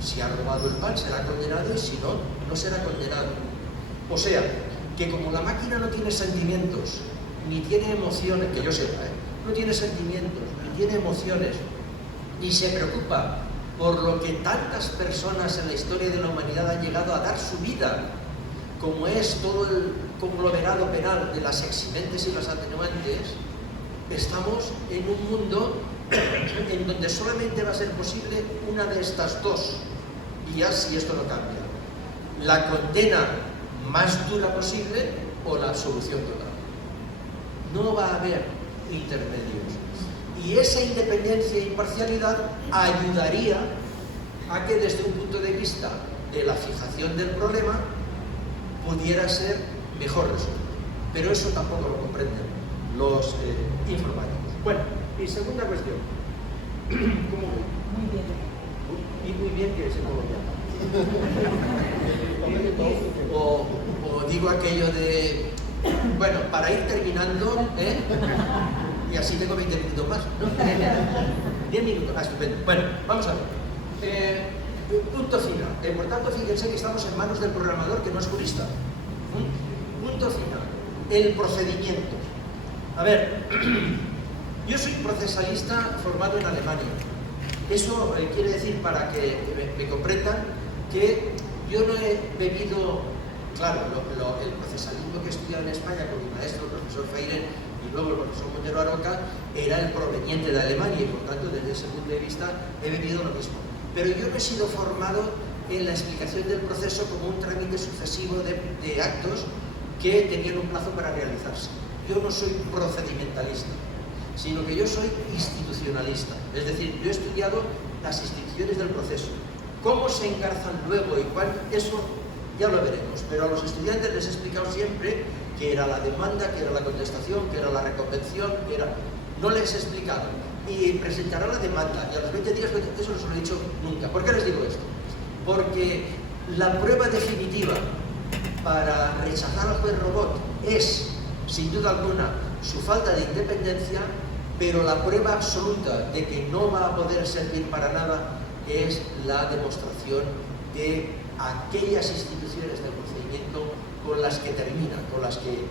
Si ha robado el pan será condenado y si no, no será condenado. O sea, que como la máquina no tiene sentimientos, ni tiene emociones, que yo sepa, no tiene sentimientos, ni tiene emociones, ni se preocupa por lo que tantas personas en la historia de la humanidad han llegado a dar su vida, como es todo el conglomerado penal de las eximentes y las atenuantes, estamos en un mundo en donde solamente va a ser posible una de estas dos vías si esto no cambia. La condena más dura posible o la absolución total. No va a haber intermedios. Y esa independencia e imparcialidad ayudaría a que desde un punto de vista de la fijación del problema pudiera ser mejor resuelto. Pero eso tampoco lo comprenden los informáticos. Bueno, y segunda cuestión. ¿Cómo voy? Muy bien. Y muy bien que se cómo ya. O digo aquello de, bueno, para ir terminando, y así tengo 20 minutos más, ¿no? 10 minutos, estupendo. Bueno, vamos a ver. Punto final. Por tanto, fíjense que estamos en manos del programador que no es jurista. Punto final. El procedimiento. A ver, yo soy procesalista formado en Alemania. Eso quiere decir, para que me comprendan, que yo no he bebido, claro, el procesalismo que he estudiado en España con mi maestro, el profesor Feiren, y luego el profesor Montero Aroca, era el proveniente de Alemania y por tanto desde ese punto de vista he bebido lo mismo. Pero yo no he sido formado en la explicación del proceso como un trámite sucesivo de actos que tenían un plazo para realizarse. Yo no soy procedimentalista, sino que yo soy institucionalista. Es decir, yo he estudiado las instituciones del proceso. Cómo se engarzan luego y cuál, eso ya lo veremos. Pero a los estudiantes les he explicado siempre que era la demanda, que era la contestación, que era la reconvención, que era... No les he explicado y presentará la demanda, y a los 20 días, eso no se lo he dicho nunca. ¿Por qué les digo esto? Porque la prueba definitiva para rechazar al juez robot es, sin duda alguna, su falta de independencia, pero la prueba absoluta de que no va a poder servir para nada es la demostración de aquellas instituciones del procedimiento con las que termina, con las que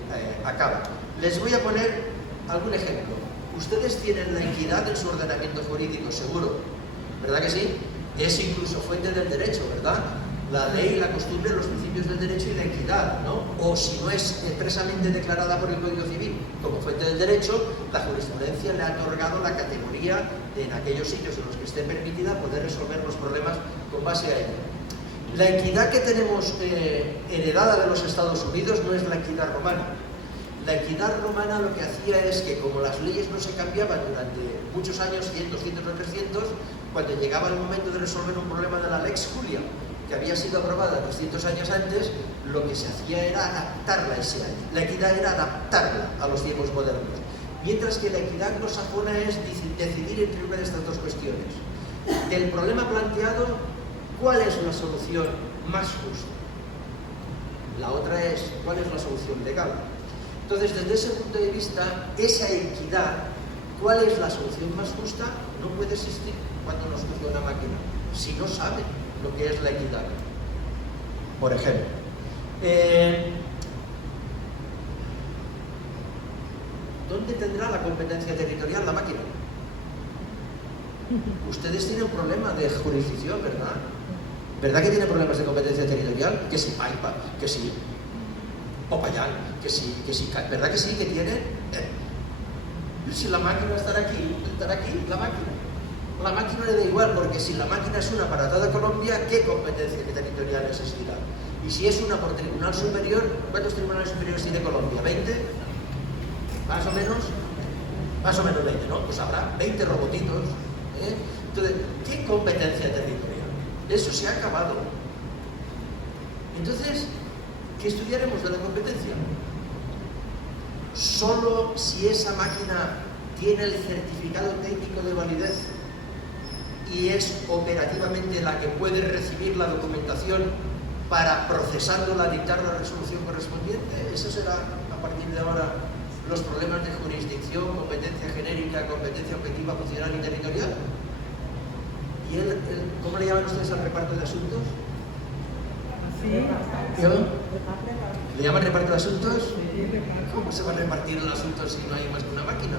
acaba. Les voy a poner algún ejemplo. Ustedes tienen la equidad en su ordenamiento jurídico, seguro, ¿verdad que sí? Es incluso fuente del derecho, ¿verdad? La ley, la costumbre, los principios del derecho y la equidad, ¿no? O si no es expresamente declarada por el Código Civil como fuente del derecho, la jurisprudencia le ha otorgado la categoría de, en aquellos sitios en los que esté permitida, poder resolver los problemas con base a ello. La equidad que tenemos heredada de los Estados Unidos no es la equidad romana. La equidad romana lo que hacía es que, como las leyes no se cambiaban durante muchos años, 100, 200 o 300, cuando llegaba el momento de resolver un problema de la Lex Julia, que había sido aprobada 200 años antes, lo que se hacía era adaptarla a ese año. La equidad era adaptarla a los tiempos modernos. Mientras que la equidad anglosajona es decidir entre una de estas dos cuestiones. Del problema planteado, ¿cuál es la solución más justa? La otra es, ¿cuál es la solución legal? Entonces, desde ese punto de vista, esa equidad, ¿cuál es la solución más justa? No puede existir cuando nos juzga una máquina, si no sabe lo que es la equidad. Por ejemplo, ¿dónde tendrá la competencia territorial la máquina? Ustedes tienen un problema de jurisdicción, ¿verdad? ¿Verdad que tienen problemas de competencia territorial? Que si Paipa, que si Popayán, que si, ¿verdad que sí que tienen? Si la máquina estará aquí, la máquina. La máquina le da igual, porque si la máquina es una para toda Colombia, ¿qué competencia territorial existirá? Y si es una por tribunal superior, ¿cuántos tribunales superiores tiene Colombia? ¿20? ¿Más o menos? Más o menos 20, ¿no? Pues habrá 20 robotitos. Entonces, ¿qué competencia territorial? Eso se ha acabado. Entonces, ¿qué estudiaremos de la competencia? Solo si esa máquina tiene el certificado técnico de validez y es operativamente la que puede recibir la documentación para, procesándola, dictar la resolución correspondiente. Eso será, a partir de ahora, los problemas de jurisdicción, competencia genérica, competencia objetiva, funcional y territorial. ¿Y cómo le llaman ustedes al reparto de asuntos? ¿Le llaman reparto de asuntos? ¿Cómo se va a repartir el asunto si no hay más que una máquina?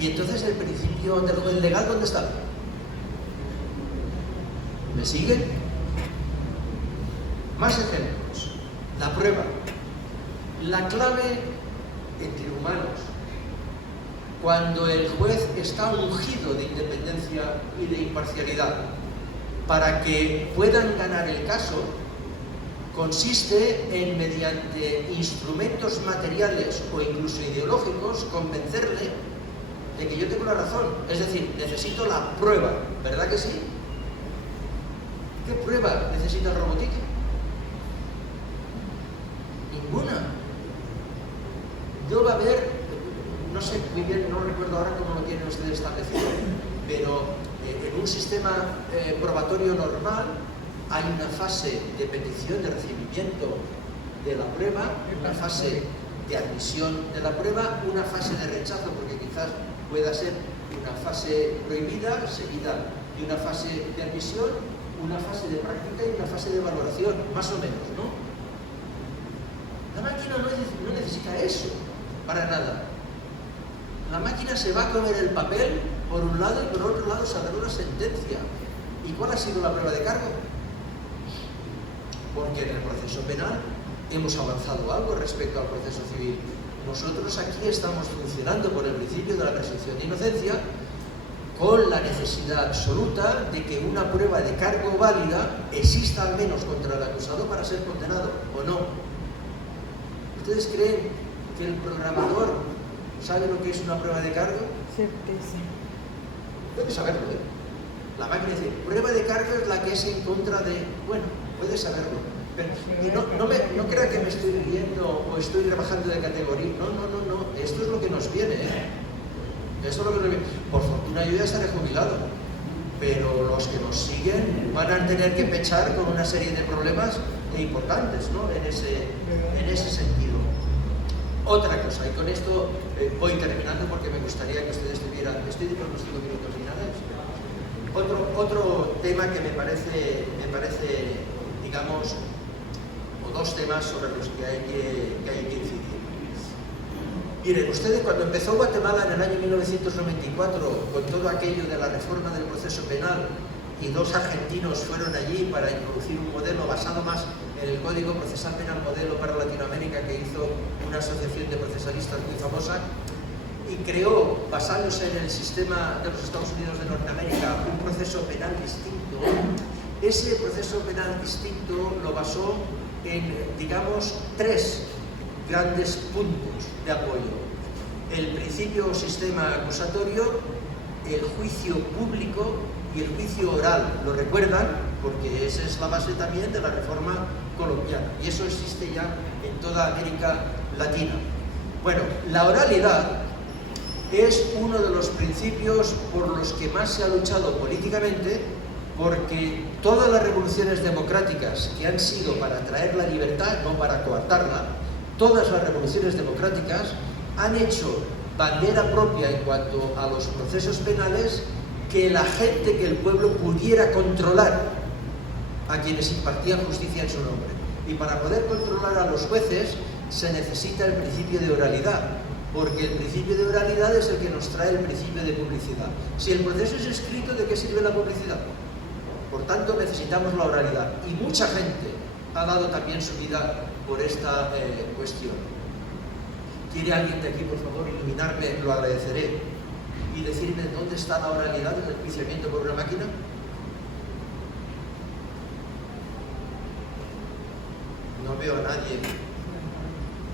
Y entonces el principio del orden legal, ¿dónde está? ¿Me siguen? Más ejemplos. La prueba. La clave entre humanos, cuando el juez está ungido de independencia y de imparcialidad, para que puedan ganar el caso, consiste en, mediante instrumentos materiales o incluso ideológicos, convencerle de que yo tengo la razón. Es decir, necesito la prueba, ¿verdad que sí? ¿Qué prueba necesita el robotito? Ninguna. No va a haber, no sé muy bien, no recuerdo ahora cómo lo tienen ustedes establecido, pero en un sistema probatorio normal hay una fase de petición de recibimiento de la prueba, una fase de admisión de la prueba, una fase de rechazo, porque quizás pueda ser una fase prohibida, seguida de una fase de admisión, una fase de práctica y una fase de valoración, más o menos, ¿no? La máquina no necesita eso, para nada. La máquina se va a comer el papel por un lado y por otro lado saldrá una sentencia. ¿Y cuál ha sido la prueba de cargo? Porque en el proceso penal hemos avanzado algo respecto al proceso civil. Nosotros aquí estamos funcionando por el principio de la presunción de inocencia, con la necesidad absoluta de que una prueba de cargo válida exista al menos contra el acusado para ser condenado, ¿o no? ¿Ustedes creen que el programador sabe lo que es una prueba de cargo? Sí, que sí. Puede saberlo, ¿eh? La máquina dice, prueba de cargo es la que es en contra de... Bueno, puede saberlo. Pero no crea que me estoy riendo o estoy rebajando de categoría. No. Esto es lo que nos viene, ¿eh? Esto es lo que por fortuna yo ya estaré jubilado, pero los que nos siguen van a tener que pechar con una serie de problemas importantes, ¿no? en ese sentido. Otra cosa, y con esto voy terminando porque me gustaría que ustedes tuvieran, estoy con los 5 minutos finales. Otro tema que me parece, digamos, o dos temas sobre los que hay que incidir. Miren, ustedes, cuando empezó Guatemala en el año 1994, con todo aquello de la reforma del proceso penal, y 2 argentinos fueron allí para introducir un modelo basado más en el Código Procesal Penal Modelo para Latinoamérica, que hizo una asociación de procesalistas muy famosa, y creó, basándose en el sistema de los Estados Unidos de Norteamérica, un proceso penal distinto. Ese proceso penal distinto lo basó en, digamos, 3 grandes puntos de apoyo: el principio o sistema acusatorio, el juicio público y el juicio oral. ¿Lo recuerdan? Porque esa es la base también de la reforma colombiana, y eso existe ya en toda América Latina. Bueno, la oralidad es uno de los principios por los que más se ha luchado políticamente, porque todas las revoluciones democráticas que han sido para traer la libertad, no para coartarla, todas las revoluciones democráticas han hecho bandera propia en cuanto a los procesos penales, que la gente, que el pueblo pudiera controlar a quienes impartían justicia en su nombre. Y para poder controlar a los jueces se necesita el principio de oralidad, porque el principio de oralidad es el que nos trae el principio de publicidad. Si el proceso es escrito, ¿de qué sirve la publicidad? Por tanto, necesitamos la oralidad. Y mucha gente ha dado también su vida por esta cuestión. ¿Quiere alguien de aquí, por favor, iluminarme? Lo agradeceré. Y decirme dónde está la oralidad en el enjuiciamiento por una máquina. No veo a nadie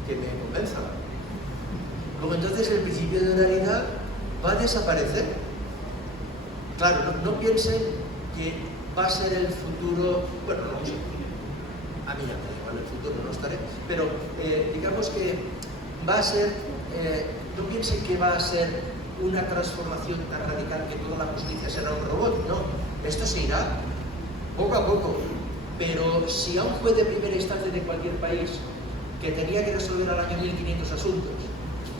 que me convenza. Luego, entonces, el principio de oralidad va a desaparecer. Claro, no piensen que va a ser el futuro. Bueno, no sé. A mí ya me da igual, el futuro no estaré. Pero digamos que va a ser. No piensen que va a ser una transformación tan radical que toda la justicia será un robot. No, esto se irá poco a poco. Pero si a un juez de primera instancia de cualquier país, que tenía que resolver al año 1500 asuntos,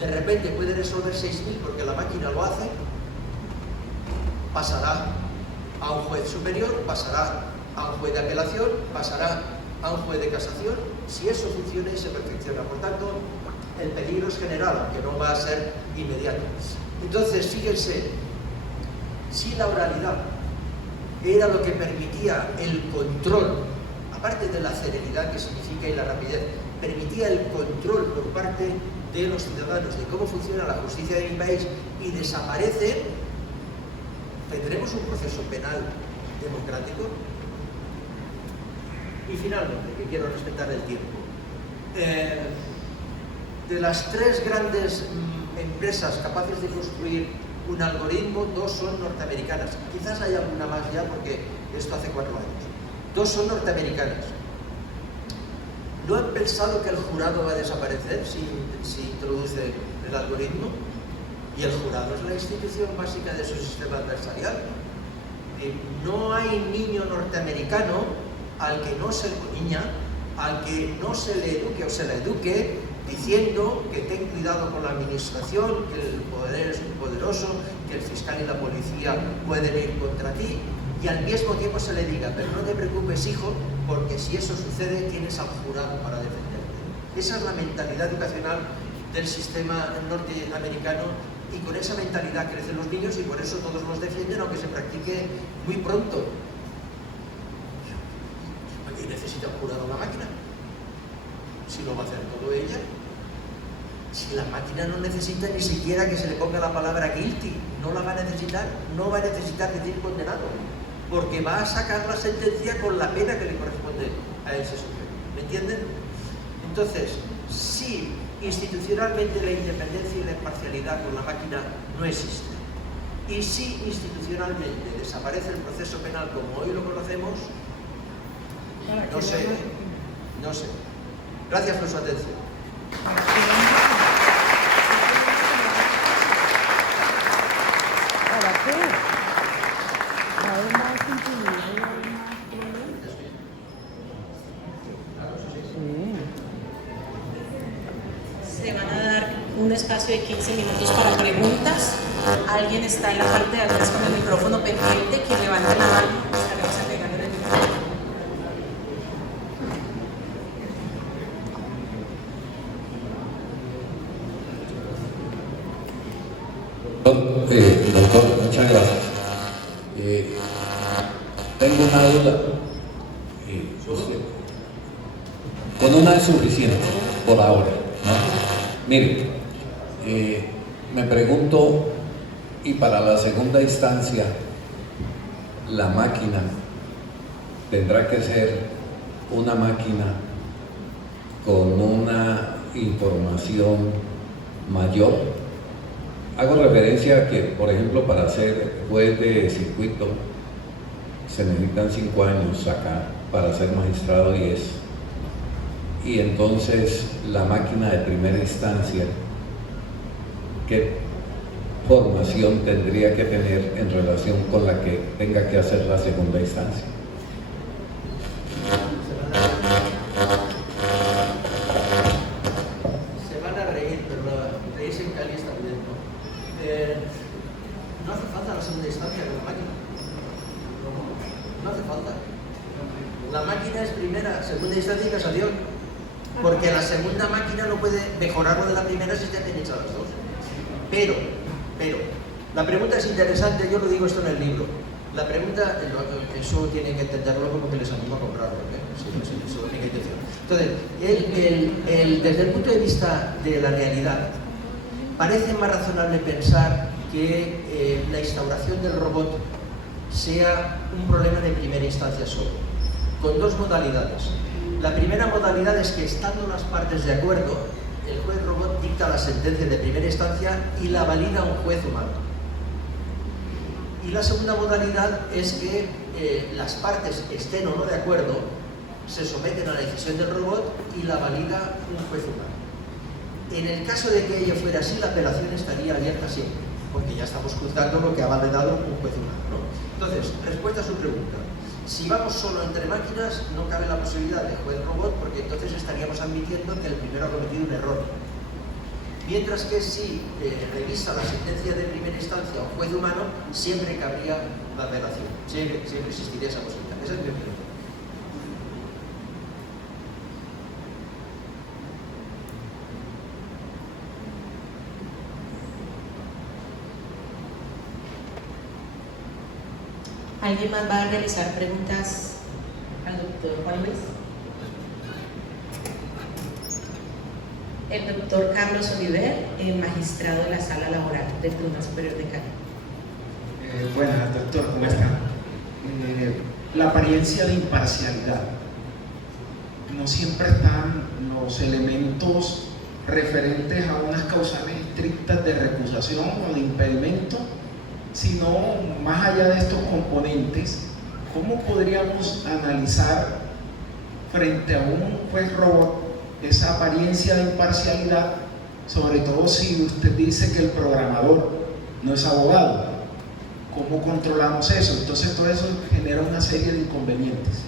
de repente puede resolver 6000 porque la máquina lo hace, pasará a un juez superior, pasará a un juez de apelación, pasará a un juez de casación. Si eso funciona y se perfecciona, por tanto, el peligro es general, aunque no va a ser inmediato. Entonces, fíjense, si la oralidad era lo que permitía el control, aparte de la celeridad que significa y la rapidez, permitía el control por parte de los ciudadanos de cómo funciona la justicia de mi país, y desaparece, ¿tendremos un proceso penal democrático? Y finalmente, que quiero respetar el tiempo, de las 3 grandes empresas capaces de construir un algoritmo, 2 son norteamericanas. Quizás haya alguna más ya, porque esto hace 4 años. 2 son norteamericanas. ¿No han pensado que el jurado va a desaparecer si introduce el algoritmo? Y el jurado es la institución básica de su sistema adversarial. No hay niño norteamericano al que no se niña, al que no se le eduque o se le eduque diciendo que ten cuidado con la administración, que el poder es muy poderoso, que el fiscal y la policía pueden ir contra ti, y al mismo tiempo se le diga, pero no te preocupes, hijo, porque si eso sucede tienes al jurado para defenderte. Esa es la mentalidad educacional del sistema norteamericano, y con esa mentalidad crecen los niños, y por eso todos los defienden, aunque se practique muy pronto. ¿Y necesita un jurado una máquina? Si lo va a hacer todo ella. Si la máquina no necesita ni siquiera que se le ponga la palabra guilty, no la va a necesitar, no va a necesitar decir condenado, porque va a sacar la sentencia con la pena que le corresponde a ese sujeto. ¿Me entienden? Entonces, si institucionalmente la independencia y la imparcialidad con la máquina no existe, y si institucionalmente desaparece el proceso penal como hoy lo conocemos, no sé. Gracias por su atención. espacio de 15 minutos para preguntas. Alguien está en la parte de atrás con el micrófono pendiente, quien levante la mano, estaremos entregando el micrófono. Doctor, muchas gracias. Tengo una duda. Con una es suficiente por ahora, ¿no? Mire, me pregunto, y para la segunda instancia, la máquina tendrá que ser una máquina con una información mayor. Hago referencia a que, por ejemplo, para ser juez de circuito se necesitan 5 años acá, para ser magistrado 10. Y entonces la máquina de primera instancia, ¿qué formación tendría que tener en relación con la que tenga que hacer la segunda instancia? Se van a reír, pero reírse en Cali está bien, ¿no? No hace falta la segunda instancia de la máquina. No hace falta. La máquina es primera, segunda instancia y casación. Porque la segunda máquina no puede mejorar lo de la primera si ya tiene hechas las dos. Pero, la pregunta es interesante, yo lo digo esto en el libro. La pregunta, eso tienen que entenderlo como que les animo a comprarlo, ¿eh? Sí, eso es mi intención. Entonces, desde el punto de vista de la realidad, parece más razonable pensar que la instauración del robot sea un problema de primera instancia solo, con dos modalidades. La primera modalidad es que, estando las partes de acuerdo, el juez robot dicta la sentencia de primera instancia y la valida un juez humano. Y la segunda modalidad es que las partes, estén o no de acuerdo, se someten a la decisión del robot y la valida un juez humano. En el caso de que ello fuera así, la apelación estaría abierta siempre, porque ya estamos juzgando lo que ha validado un juez humano, ¿no? Entonces, respuesta a su pregunta. Si vamos solo entre máquinas, no cabe la posibilidad de juez-robot, porque entonces estaríamos admitiendo que el primero ha cometido un error. Mientras que si revisa la sentencia de primera instancia un juez humano, siempre cabría la apelación. Siempre existiría esa posibilidad. Esa es mi opinión. ¿Alguien más va a realizar preguntas al doctor Juan Luis? El doctor Carlos Oliver, magistrado de la Sala Laboral del Tribunal Superior de Cali. Buenas, doctor, ¿cómo está? La apariencia de imparcialidad. No siempre están los elementos referentes a unas causales estrictas de recusación o de impedimento, sino más allá de estos componentes, ¿cómo podríamos analizar frente a un juez robot esa apariencia de imparcialidad, sobre todo si usted dice que el programador no es abogado? ¿Cómo controlamos eso? Entonces todo eso genera una serie de inconvenientes.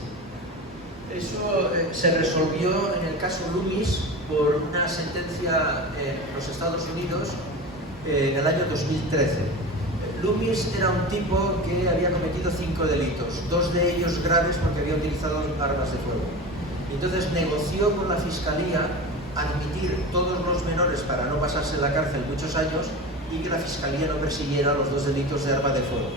Eso se resolvió en el caso Loomis por una sentencia en los Estados Unidos en el año 2013. Loomis era un tipo que había cometido 5 delitos, 2 de ellos graves porque había utilizado armas de fuego. Entonces negoció con la Fiscalía admitir todos los menores para no pasarse en la cárcel muchos años y que la Fiscalía no persiguiera los 2 delitos de arma de fuego.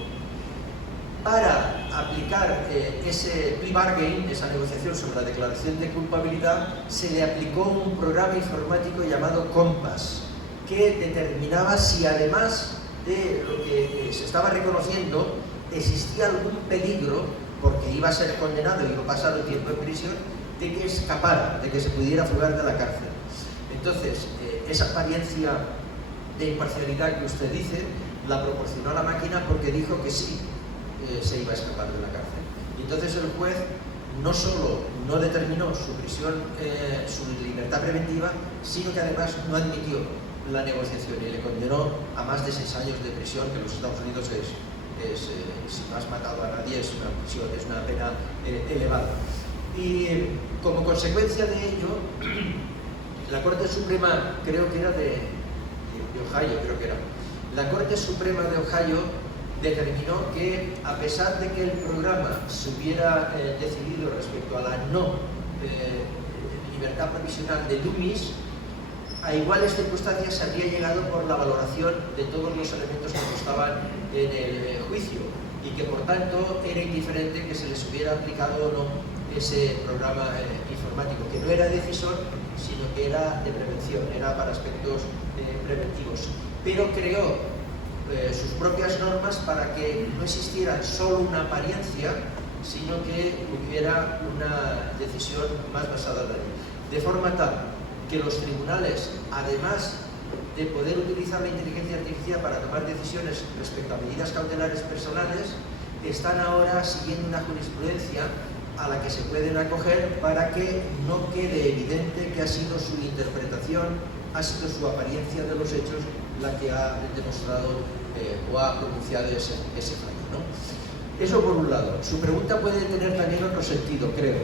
Para aplicar ese plea bargain, esa negociación sobre la declaración de culpabilidad, se le aplicó un programa informático llamado Compass, que determinaba si además de lo que se estaba reconociendo existía algún peligro, porque iba a ser condenado y iba a pasar un tiempo en prisión, de que escapara, de que se pudiera fugar de la cárcel. Entonces, esa apariencia de imparcialidad que usted dice, la proporcionó la máquina porque dijo que sí se iba a escapar de la cárcel. Y entonces el juez no solo no determinó su prisión, su libertad preventiva, sino que además no admitió la negociación y le condenó a más de 6 años de prisión, que en los Estados Unidos si no has matado a nadie es una prisión, es una pena elevada. Y como consecuencia de ello, la Corte Suprema, creo que era de Ohio, creo que era. La Corte Suprema de Ohio determinó que, a pesar de que el programa se hubiera decidido respecto a la no libertad provisional de Loomis, a iguales circunstancias se habría llegado por la valoración de todos los elementos que constaban en el juicio y que por tanto era indiferente que se les hubiera aplicado o no ese programa informático, que no era decisor, sino que era de prevención, era para aspectos preventivos. Pero creó sus propias normas para que no existiera solo una apariencia, sino que hubiera una decisión más basada en la ley. De forma tal que los tribunales, además de poder utilizar la inteligencia artificial para tomar decisiones respecto a medidas cautelares personales, están ahora siguiendo una jurisprudencia a la que se pueden acoger para que no quede evidente que ha sido su interpretación, ha sido su apariencia de los hechos la que ha demostrado o ha pronunciado ese fallo, ¿no? Eso por un lado. Su pregunta puede tener también otro sentido, creo,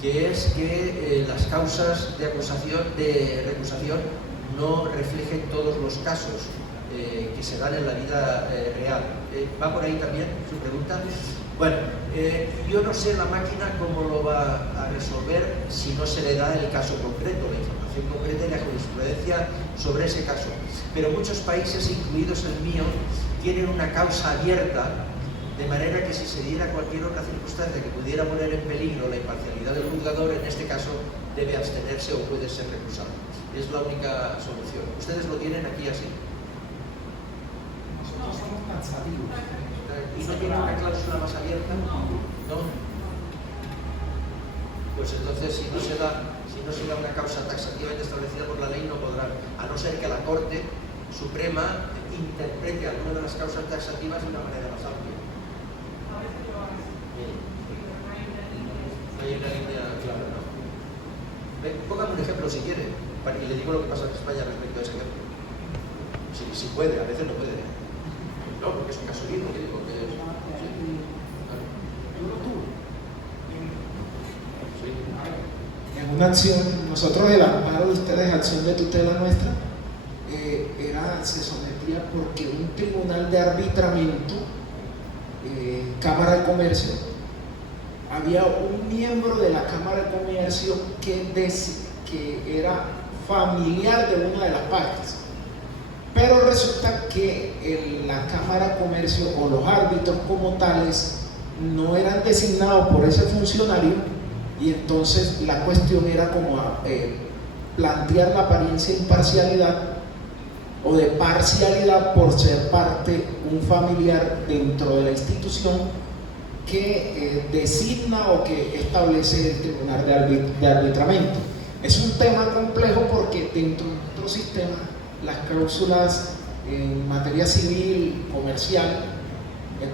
que es que las causas de recusación no reflejen todos los casos que se dan en la vida real. ¿Va por ahí también su pregunta? Bueno, yo no sé la máquina cómo lo va a resolver si no se le da el caso concreto, la información concreta y la jurisprudencia sobre ese caso. Pero muchos países, incluidos el mío, tienen una causa abierta, de manera que si se diera cualquier otra circunstancia que pudiera poner en peligro la imparcialidad del juzgador, en este caso debe abstenerse o puede ser recusado. Es la única solución. ¿Ustedes lo tienen aquí así? Nosotros somos taxativos. ¿Y no tiene una cláusula más abierta? ¿No? Pues entonces, si no se da una causa taxativamente establecida por la ley, no podrán, a no ser que la Corte Suprema interprete alguna de las causas taxativas de una manera más amplia. Hay una línea clara, ¿no? Póngame un ejemplo si quiere, y le digo lo que pasa en España respecto a ese ejemplo. Si puede, a veces no puede. No, porque es un caso vivo, que digo que es. En una acción, nosotros el amparo de ustedes, acción de tutela nuestra, se sometía porque un tribunal de arbitramiento, Cámara de Comercio, había un miembro de la Cámara de Comercio que era familiar de una de las partes. Pero resulta que la Cámara de Comercio o los árbitros como tales no eran designados por ese funcionario, y entonces la cuestión era como plantear la apariencia de imparcialidad o de parcialidad por ser parte un familiar dentro de la institución que designa o que establece el tribunal de arbitramiento. Es un tema complejo porque dentro de nuestro sistema las cláusulas en materia civil, comercial,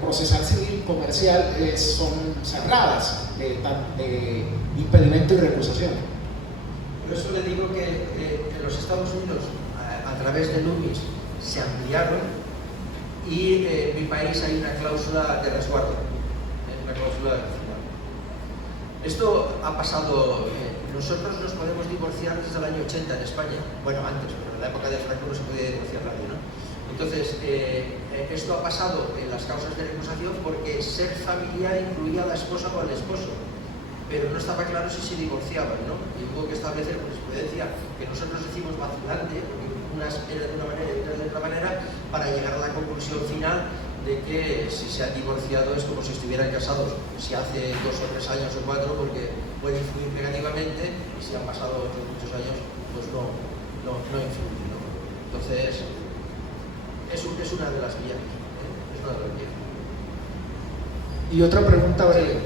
procesal civil, comercial, son cerradas de impedimento y recusación. Por eso le digo que en los Estados Unidos, a través de Loomis, se ampliaron, y en mi país hay una cláusula de resguardo, una cláusula de resguardo. Esto ha pasado. Nosotros nos podemos divorciar desde el año 80 en España. Bueno, antes, pero en la época de Franco no se podía divorciar nadie, ¿no? Entonces, esto ha pasado en las causas de recusación porque ser familiar incluía a la esposa o al esposo, pero no estaba claro si se divorciaban, ¿no? Y hubo que establecer jurisprudencia que nosotros decimos vacilante, porque unas eran de una manera y otras de otra manera, para llegar a la conclusión final de que si se han divorciado es como si estuvieran casados, si hace 2 o 3 años o 4, porque puede influir negativamente, y si han pasado muchos años, pues no influye, ¿no? Entonces, es una de las vías, es una de las vías. Y otra pregunta breve,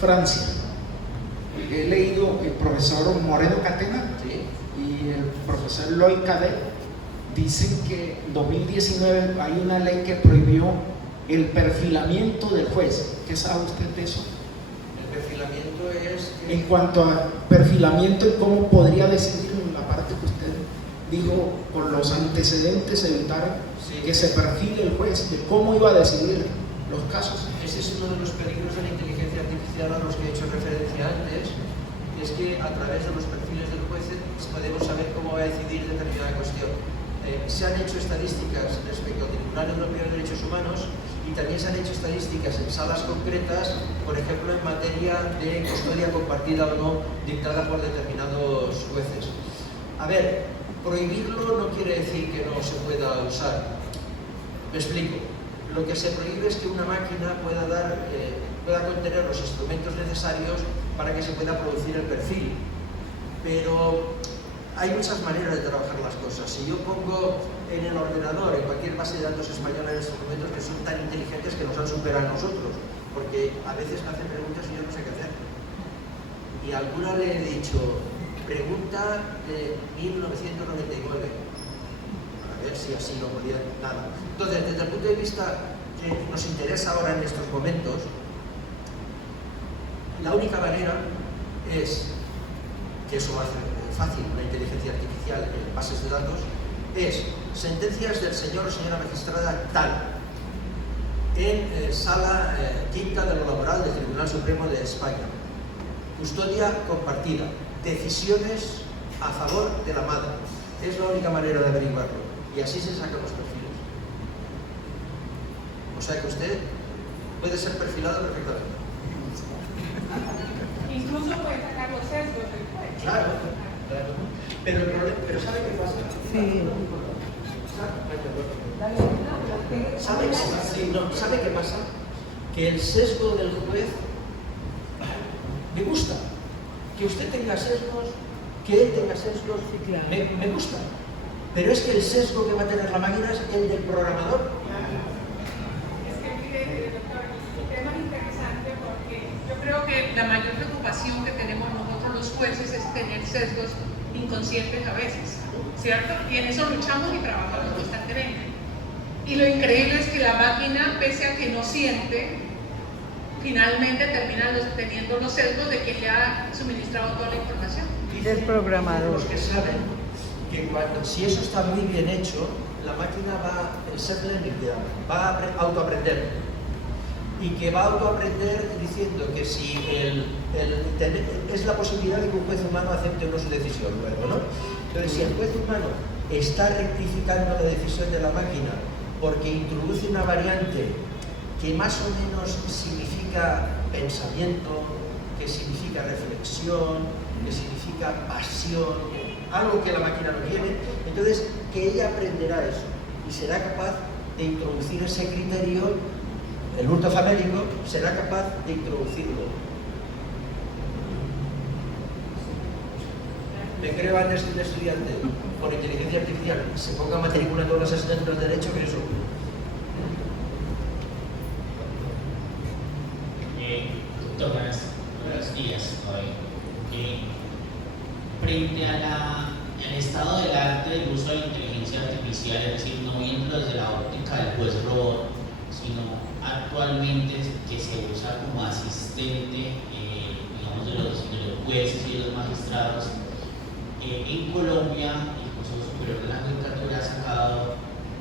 Francia. He leído el profesor Moreno Catena, ¿Sí? y el profesor Lloyd Cadet dicen que en 2019 hay una ley que prohibió el perfilamiento del juez. ¿Qué sabe usted de eso? El perfilamiento es... En cuanto a perfilamiento y cómo podría decidir en la parte que usted dijo, con los antecedentes, evitar que se perfile el juez, de cómo iba a decidir los casos. Ese es uno de los peligros de la inteligencia artificial a los que he hecho referencia antes, es que a través de los perfiles del juez podemos saber cómo va a decidir determinada cuestión. se han hecho estadísticas respecto al Tribunal Europeo de Derechos Humanos y también se han hecho estadísticas en salas concretas, por ejemplo, en materia de custodia compartida o no, dictada por determinados jueces. A ver, prohibirlo no quiere decir que no se pueda usar. Me explico. Lo que se prohíbe es que una máquina pueda contener los instrumentos necesarios para que se pueda producir el perfil. Pero hay muchas maneras de trabajar las cosas. Si yo pongo en el ordenador, en cualquier base de datos española, instrumentos que son tan inteligentes que nos han superado a nosotros, porque a veces me hacen preguntas y yo no sé qué hacer. Y a alguna le he dicho, pregunta de 1999, a ver si así lo podía, nada. Entonces, desde el punto de vista que nos interesa ahora en estos momentos, la única manera es, que eso hace fácil una inteligencia artificial en bases de datos, es sentencias del señor o señora magistrada tal, en sala quinta de lo laboral del Tribunal Supremo de España, custodia compartida, decisiones a favor de la madre. Es la única manera de averiguarlo y así se sacan los perfiles. O sea que usted puede ser perfilado perfectamente. Incluso puede sacar los sesgos del juez. Claro, claro. Pero el problema, ¿sabe qué pasa? Sí. ¿Sabe qué pasa? Que el sesgo del juez me gusta. Que usted tenga sesgos, que él tenga sesgos, Sí, claro. me gusta. Pero es que el sesgo que va a tener la máquina es el del programador. Es que, mire, doctor, el tema es interesante porque yo creo que la mayor preocupación que tenemos nosotros los jueces es tener sesgos inconscientes a veces, ¿cierto? Y en eso luchamos y trabajamos constantemente. Y lo increíble es que la máquina, pese a que no siente, finalmente termina teniendo los sesgos de quien le ha suministrado toda la información. Del programador. Los que saben que si eso está muy bien hecho, la máquina el self-learning va a autoaprender. Y que va a autoaprender diciendo que si es la posibilidad de que un juez humano acepte o no su decisión luego, ¿no? Entonces, si el juez humano está rectificando la decisión de la máquina porque introduce una variante que más o menos significa pensamiento, que significa reflexión, que significa pasión, algo que la máquina no tiene, entonces que ella aprenderá eso y será capaz de introducir ese criterio, el hurto famélico, será capaz de introducirlo. Me creo antes que un estudiante con inteligencia artificial se ponga matrícula en todas las asignaturas de derecho que eso. Buenos días. Frente al estado del arte del uso de la inteligencia artificial, es decir, no viendo desde la óptica del juez robot, sino actualmente que se usa como asistente, digamos, de los jueces y de los magistrados, en Colombia el Consejo Superior de la Judicatura ha sacado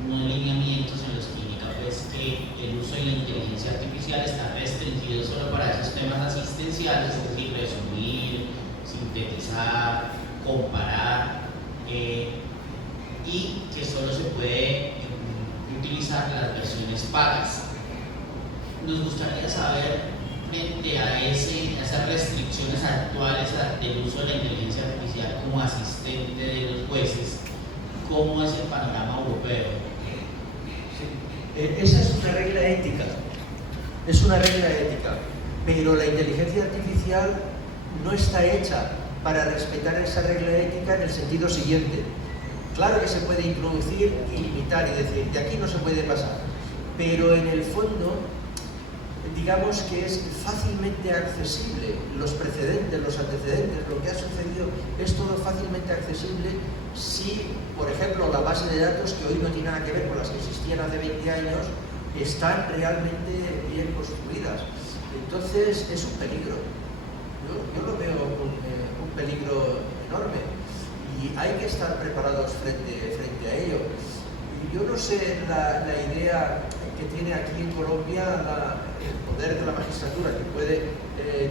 unos lineamientos en los que indica pues, que el uso de la inteligencia artificial está restringido solo para esos temas asistenciales, es decir, resumir, sintetizar, comparar, y que solo se puede utilizar las versiones pagas. Nos gustaría saber, frente a esas restricciones actuales del uso de la inteligencia artificial como asistente de los jueces, ¿cómo es el panorama europeo? Esa es una regla ética, pero la inteligencia artificial no está hecha para respetar esa regla ética en el sentido siguiente. Claro que se puede introducir y limitar y decir, de aquí no se puede pasar, pero en el fondo, digamos que es fácilmente accesible, los precedentes, los antecedentes, lo que ha sucedido, es todo fácilmente accesible si, por ejemplo, la base de datos, que hoy no tiene nada que ver con las que existían hace 20 años, están realmente bien construidas. Entonces, es un peligro. Yo lo veo un peligro enorme y hay que estar preparados frente a ello. Y yo no sé la idea que tiene aquí en Colombia el poder de la magistratura, que puede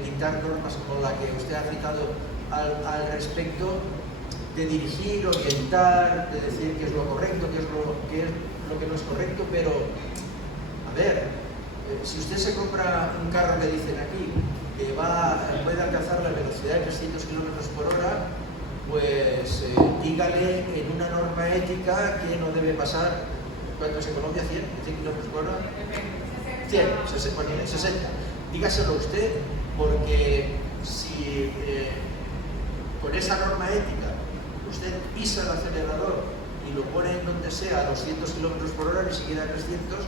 dictar normas como la que usted ha citado al respecto, de dirigir, orientar, de decir qué es lo correcto, qué es lo que no es correcto, pero, a ver, si usted se compra un carro que dicen aquí, que puede alcanzar la velocidad de 300 km por hora, pues dígale en una norma ética que no debe pasar, ¿cuánto es en Colombia? 100 km por hora. 100, 60. Dígaselo usted, porque si con esa norma ética usted pisa el acelerador y lo pone en donde sea a 200 km por hora, ni siquiera a 300,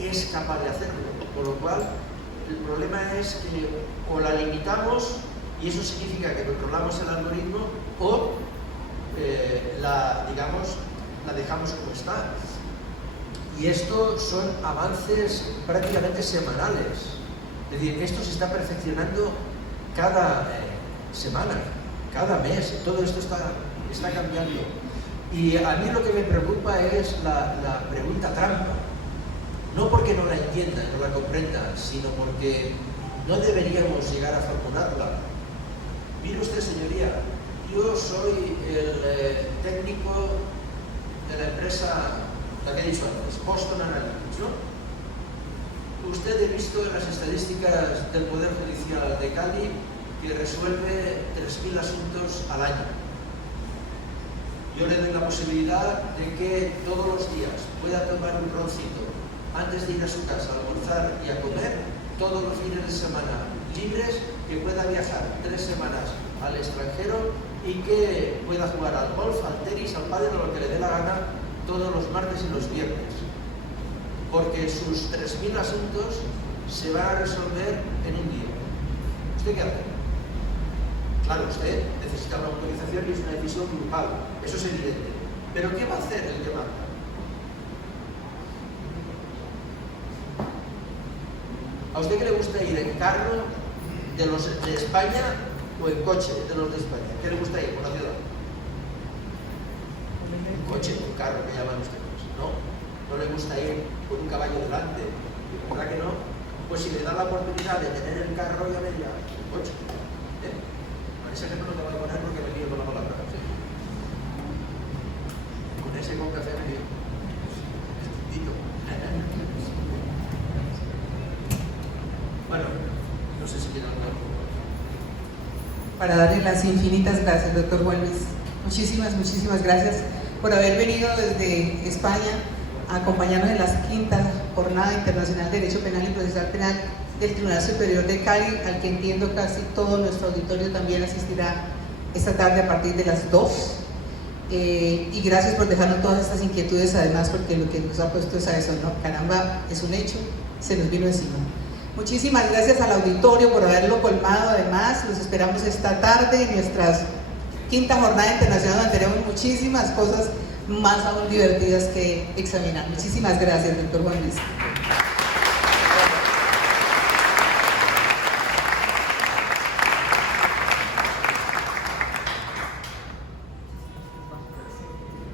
es capaz de hacerlo. Con lo cual, el problema es que o la limitamos, y eso significa que controlamos el algoritmo, o la dejamos como está. Y esto son avances prácticamente semanales. Es decir, esto se está perfeccionando cada semana, cada mes, todo esto está cambiando. Y a mí lo que me preocupa es la pregunta trampa. No porque no la entiendan, no la comprendan, sino porque no deberíamos llegar a formularla. Mire usted, señoría, yo soy el técnico de la empresa, la que he dicho antes, Boston Analytics, ¿no? Usted ha visto en las estadísticas del Poder Judicial de Cali que resuelve 3.000 asuntos al año. Yo le doy la posibilidad de que todos los días pueda tomar un roncito antes de ir a su casa a almorzar y a comer, todos los fines de semana libres, que pueda viajar 3 semanas al extranjero y que pueda jugar al golf, al tenis, al pádel, o lo que le dé la gana, todos los martes y los viernes. Porque sus 3.000 asuntos se van a resolver en un día. ¿Usted qué hace? Claro, usted necesita una autorización y es una decisión grupal, eso es evidente. Pero ¿qué va a hacer el que manda? ¿A usted qué le gusta ir en carro de los de España o en coche de los de España? ¿Qué le gusta ir por la ciudad? En coche, en carro, que llaman ustedes, ¿no? ¿No le gusta ir con un caballo delante? ¿Verdad que no? Pues si le da la oportunidad de tener el carro, ya vería el coche. Con ese ejemplo no te voy a poner porque me lío con la palabra. ¿Sí? Con ese con café me lío. Bueno, no sé si quieren hablar. Para darle las infinitas gracias, doctor Juan Luis. Muchísimas gracias por haber venido desde España a acompañarnos en la 5ª Jornada Internacional de Derecho Penal y Procesal Penal del Tribunal Superior de Cali, al que entiendo casi todo nuestro auditorio también asistirá esta tarde a partir de las 2. Y gracias por dejarnos todas estas inquietudes, además, porque lo que nos ha puesto es a eso, ¿no? Caramba, es un hecho, se nos vino encima. Muchísimas gracias al auditorio por haberlo colmado. Además, los esperamos esta tarde en nuestra 5ª Jornada Internacional, donde tenemos muchísimas cosas más aún divertidas que examinar. Muchísimas gracias, doctor Juan Luis.